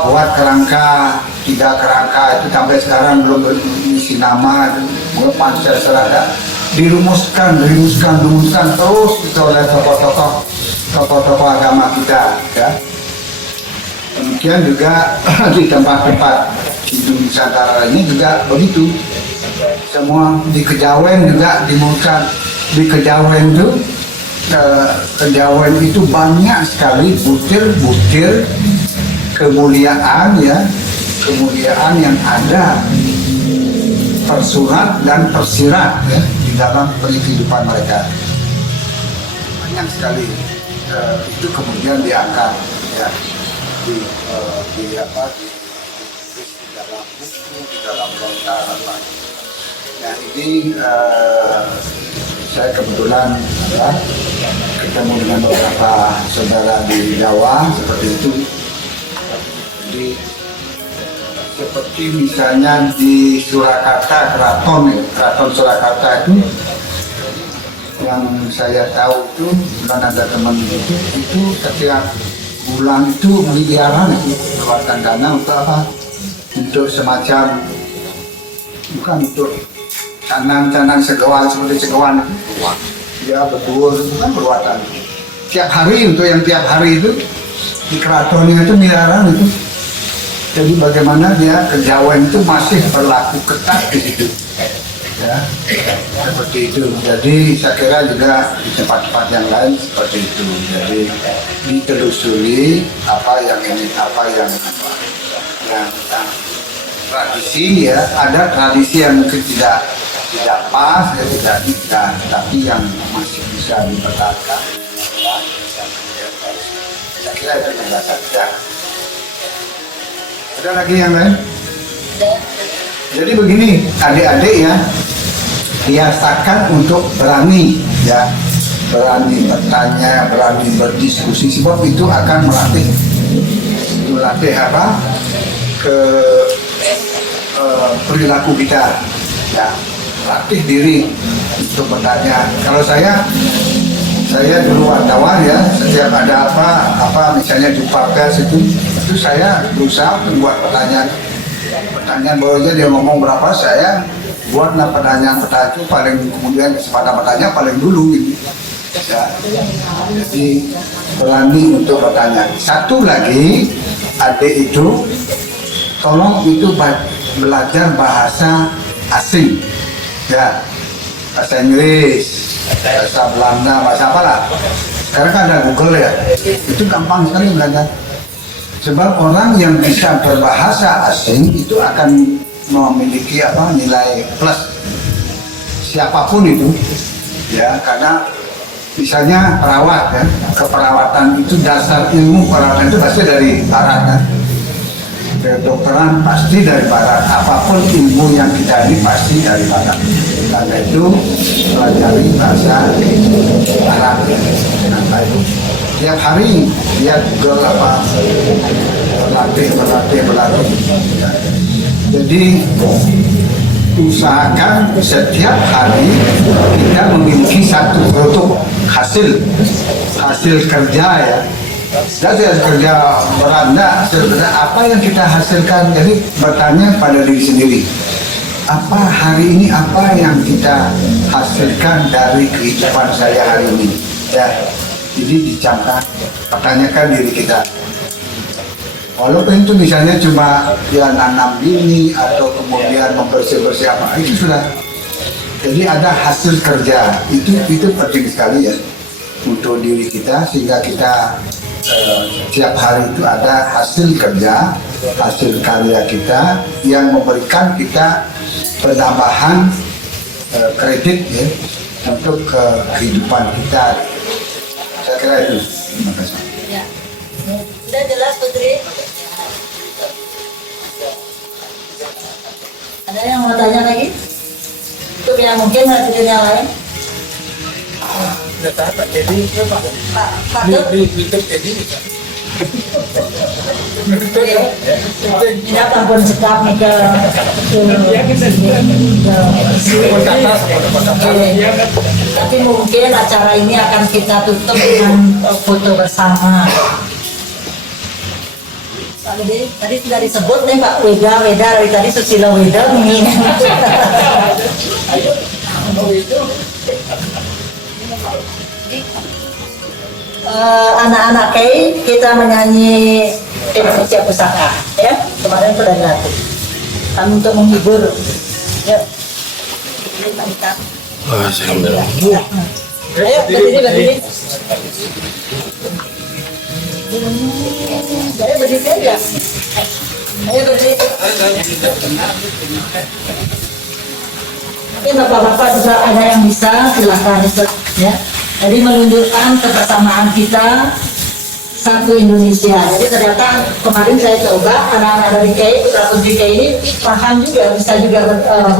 buat kerangka, 3 kerangka itu sampai sekarang belum berisi nama, Pancasila dirumuskan terus itu oleh tokoh-tokoh agama kita ya. Demikian juga di tempat-tempat Hindu Nusantara ini juga begitu. Semua di Kejawen juga dimulkan. Di Kejawen itu banyak sekali butir-butir kemuliaan ya, kemuliaan yang ada tersurat dan tersirat ya, di dalam kehidupan mereka. Banyak sekali itu kemudian diangkat ya, di dalam buku, di dalam lontar apa. Nah ini saya kebetulan ketemu dengan beberapa saudara di Jawa seperti itu. Jadi seperti misalnya di Surakarta, Keraton Surakarta itu yang saya tahu itu, bukan ada teman itu setiap bulan itu miliaran itu keluarkan dana untuk apa? Untuk semacam, bukan untuk canang segawan seperti segawan ya, betul, bukan perbuatan tiap hari, untuk yang tiap hari itu di keratonnya itu miliaran itu. Jadi bagaimana dia Kejawen itu masih berlaku ketat di situ ya, seperti itu. Jadi saya kira juga di tempat-tempat yang lain seperti itu. Jadi ditelusuri apa yang tradisi ya, ada tradisi yang mungkin tidak pas ya, tidak, tapi yang masih bisa dipertahankan ya, saya kira itu yang saja. Ada lagi yang lain? Jadi begini, adik-adik ya, biasakan untuk berani ya, berani bertanya, berani berdiskusi, sebab itu akan melatih perilaku kita ya. latih diri untuk bertanya. Kalau saya dulu wartawan ya, setiap ada apa misalnya di pers itu saya berusaha membuat pertanyaan bahwa dia ngomong berapa, saya buatlah pertanyaan itu paling, kemudian kesempatan bertanya paling dulu gitu. Ya. Jadi berani untuk bertanya. Satu lagi, adik itu tolong itu belajar bahasa asing, ya, bahasa Inggris, bahasa Belanda, bahasa apalah. Sekarang kan ada Google ya, itu gampang sekali belajar. Sebab orang yang bisa berbahasa asing itu akan memiliki nilai plus, siapapun itu, ya, karena misalnya perawat ya, keperawatan itu dasar ilmu perawatan itu pasti dari barat kan. Kedokteran pasti dari barat, apapun ilmu yang kita ini pasti dari barat. Karena itu pelajari bahasa Arab. Kenapa itu? Tiap hari lihat Google berlatih. Jadi usahakan setiap hari kita memiliki satu produk hasil kerja ya. Jadi kerja berat hasil kerja apa yang kita hasilkan. Jadi bertanya pada diri sendiri, apa hari ini apa yang kita hasilkan dari kehidupan saya hari ini ya. Jadi dicamkan, pertanyakan diri kita. Walaupun itu misalnya cuma dia nanam ini atau kemudian membersih-bersih apa, itu sudah. Jadi ada hasil kerja, itu penting sekali ya untuk diri kita, sehingga kita setiap hari itu ada hasil kerja, hasil karya kita yang memberikan kita penambahan kredit ya untuk kehidupan kita. Saya kira itu. Terima kasih. Ya. Sudah jelas Putri? Ada yang mau tanya lagi? Itu yang mungkin hadirin yang lain? Pak Dut? Tidak ampun sekap nih ke tapi mungkin acara ini akan kita tutup dengan foto bersama. Pak Gede, tadi sudah disebut nih Pak Weda dari tadi Susilo Weda nih. Anak-anak Kei, kita menyanyi Indonesia Pusaka ya, kemarin sudah dilatih kami untuk menghibur ya. Ini Pak Ita. Ya. Ayo berdiri. Saya berdiri aja. Ayo berdiri. Mungkin bapak-bapak juga ada yang bisa, silakan ya. Jadi menunjukkan kebersamaan kita satu Indonesia. Jadi ternyata kemarin saya coba anak-anak dari KI, putra putri KI ini paham juga, bisa juga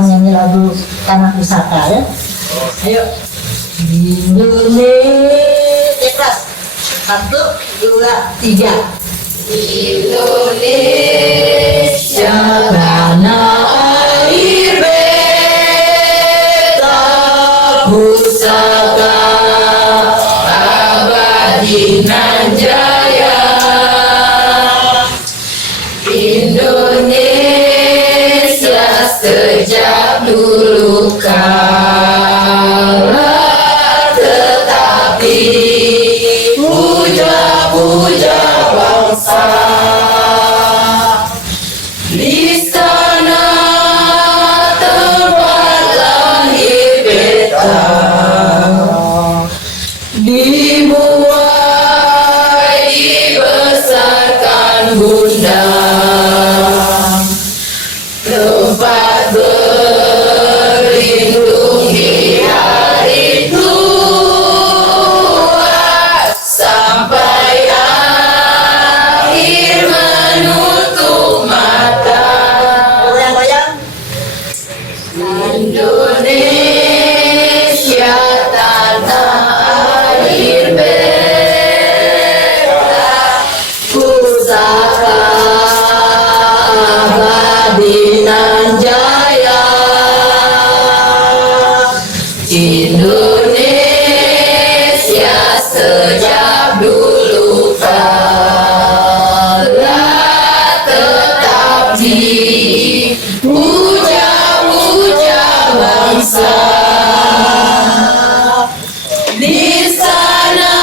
menyanyi lagu Tanah Pusaka ya. Ayo. Indonesia keras. 1, 2, 3. Indonesia tanah air beta pusaka abadi nan jaya. Indonesia sejak dulu kala, tetapi puja-puja bangsa. Di sana tempat lahir beta, dibuai dibesarkan bunda, tempat berlindung di hari tua sampai akhir menutup mata. Goyang-goyang. Indonesia tanah air beta. sejak dulu kala tetap dipuja-puja bangsa. Di sana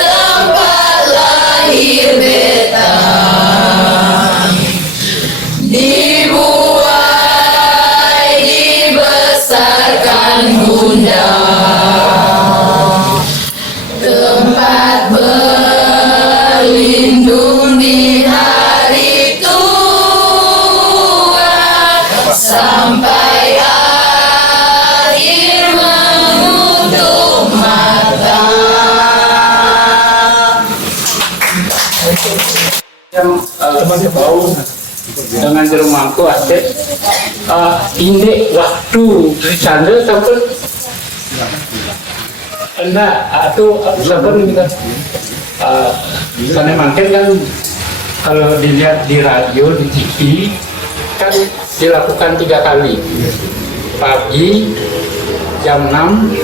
tempat lahir beta, dibuai dibesarkan bunda, tempat berlindung di hari tua, sampai akhir menutup mata. Yang bau dengan jerumangku asyik ini waktu sana sampai enggak atau sampai kita sana makin kan kalau dilihat di radio di TV kan dilakukan 3 kali, pagi jam 6.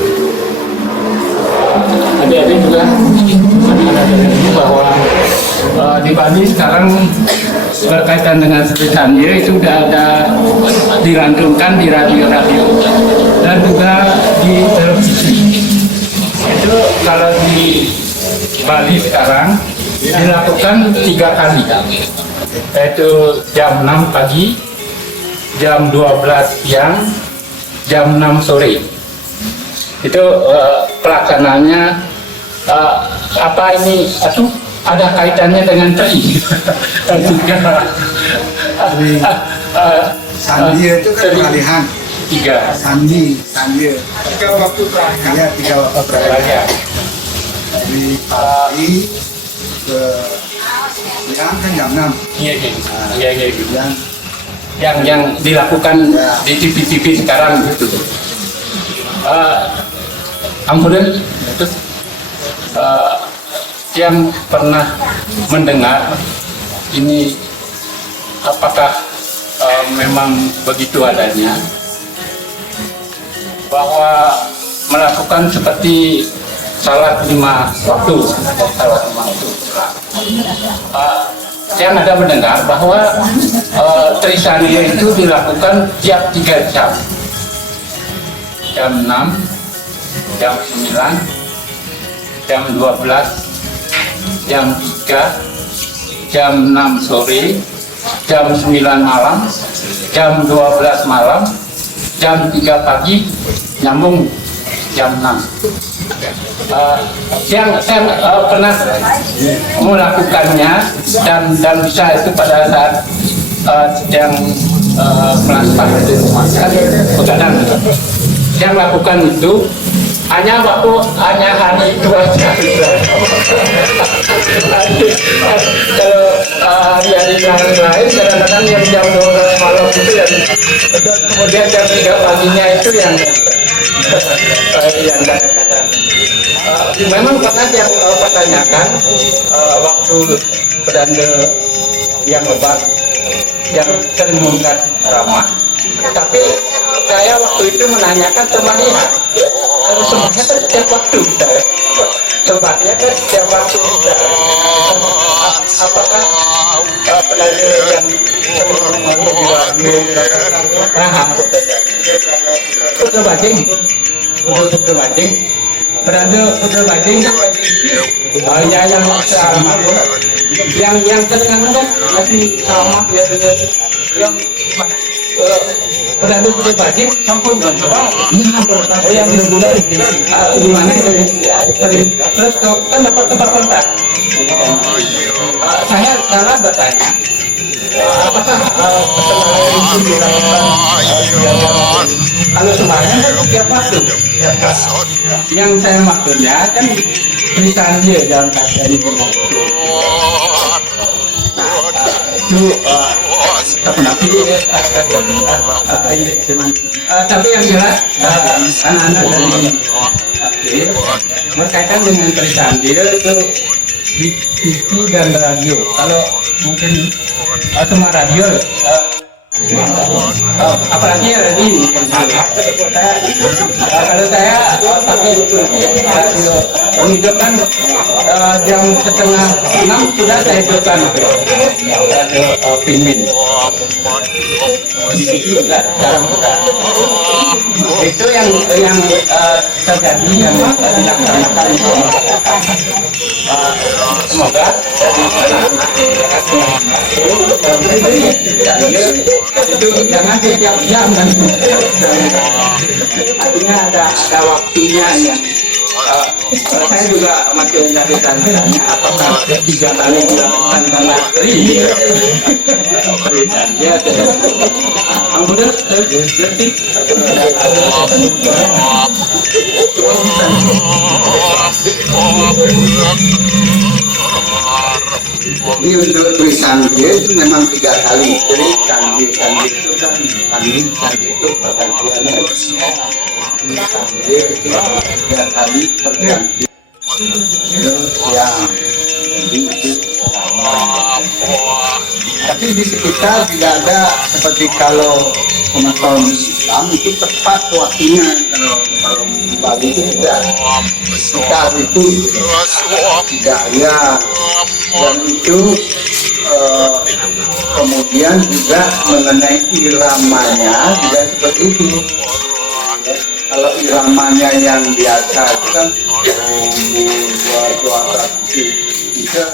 Adik-adik juga ada bahwa di Bali sekarang berkaitan dengan Sri Sanjaya itu sudah ada dilantunkan di radio-radio dan juga di televisi. Itu kalau di Bali sekarang dilakukan 3 kali, yaitu jam 6 pagi, jam 12 siang, jam 6 sore. Itu pelaksanaannya apa ini? Atau ada kaitannya dengan tri? Sandi itu kan pengalihan. 3 Sandi. 3 waktu terakhir. Ya, 3 waktu terakhir. Dari pagi ke siang kan jam 6. Iya, Yang yang dilakukan di TV sekarang gitu. Kemudian terus yang pernah mendengar ini apakah memang begitu adanya bahwa melakukan seperti salat 5 waktu atau salat 5 waktu. Yang ada mendengar bahwa Sri Sanjaya itu dilakukan tiap 3 jam. Jam 6, jam 9, jam 12, jam 3, jam 6 sore, jam 9 malam, jam 12 malam, jam 3 pagi, nyambung jam 6. Yang saya pernah melakukannya dan bisa itu pada saat yang melakukan itu begadang. Yang lakukan itu hanya hari itu aja. Kalau hari-hari yang lain kadang-kadang yang jam 12 malam itu yang kemudian jam 3 paginya itu yang kadang-kadang memang pernah yang pertanyakan waktu pedanda yang lebat yang sering mengangkat ramah, tapi saya waktu itu menanyakan temannya semuanya kan setiap waktu tempatnya kan setiap waktu apakah pedanda yang putra bajing berada putra bajing yang kadang-kadang masih ramah ya dengan yang berada putra bajing sampun yang di mana terus kan dapat tempat kontak. Saya salah bertanya apakah setelah itu dilakukan kalau semuanya kan setiap waktu. Yang saya maksudnya kan Sri Sanjaya dalam keadaan itu. Tapi yang jelas anak-anak dari berkaitan dengan Sri Sanjaya itu di TV dan radio. Kalau mungkin cuma radio apalagi ada di kalau saya pakai radio menghidupkan jam 5:30 sudah saya hidupkan radio Pimin di TV juga sekarang itu yang terjadi yang dilaksanakan semoga itu jangan setiap jam kan artinya ada waktunya ya. Saya juga masih dari tanya apakah 3 kali dilakukan karena ya kemudian detik Ini untuk Trisandhya itu memang 3 kali. Jadi Sandhya itu kan Sandhya itu pergantiannya. Trisandhya itu 3 kali pergantian. Ya, jadi itu tapi di sekitar tidak ada seperti kalau pengetahuan Islam itu tepat waktunya, kalau di Bali itu tidak sekitar itu tidak ya, dan itu kemudian juga mengenai iramanya juga seperti itu. Kalau iramanya yang biasa itu kan suara itu bisa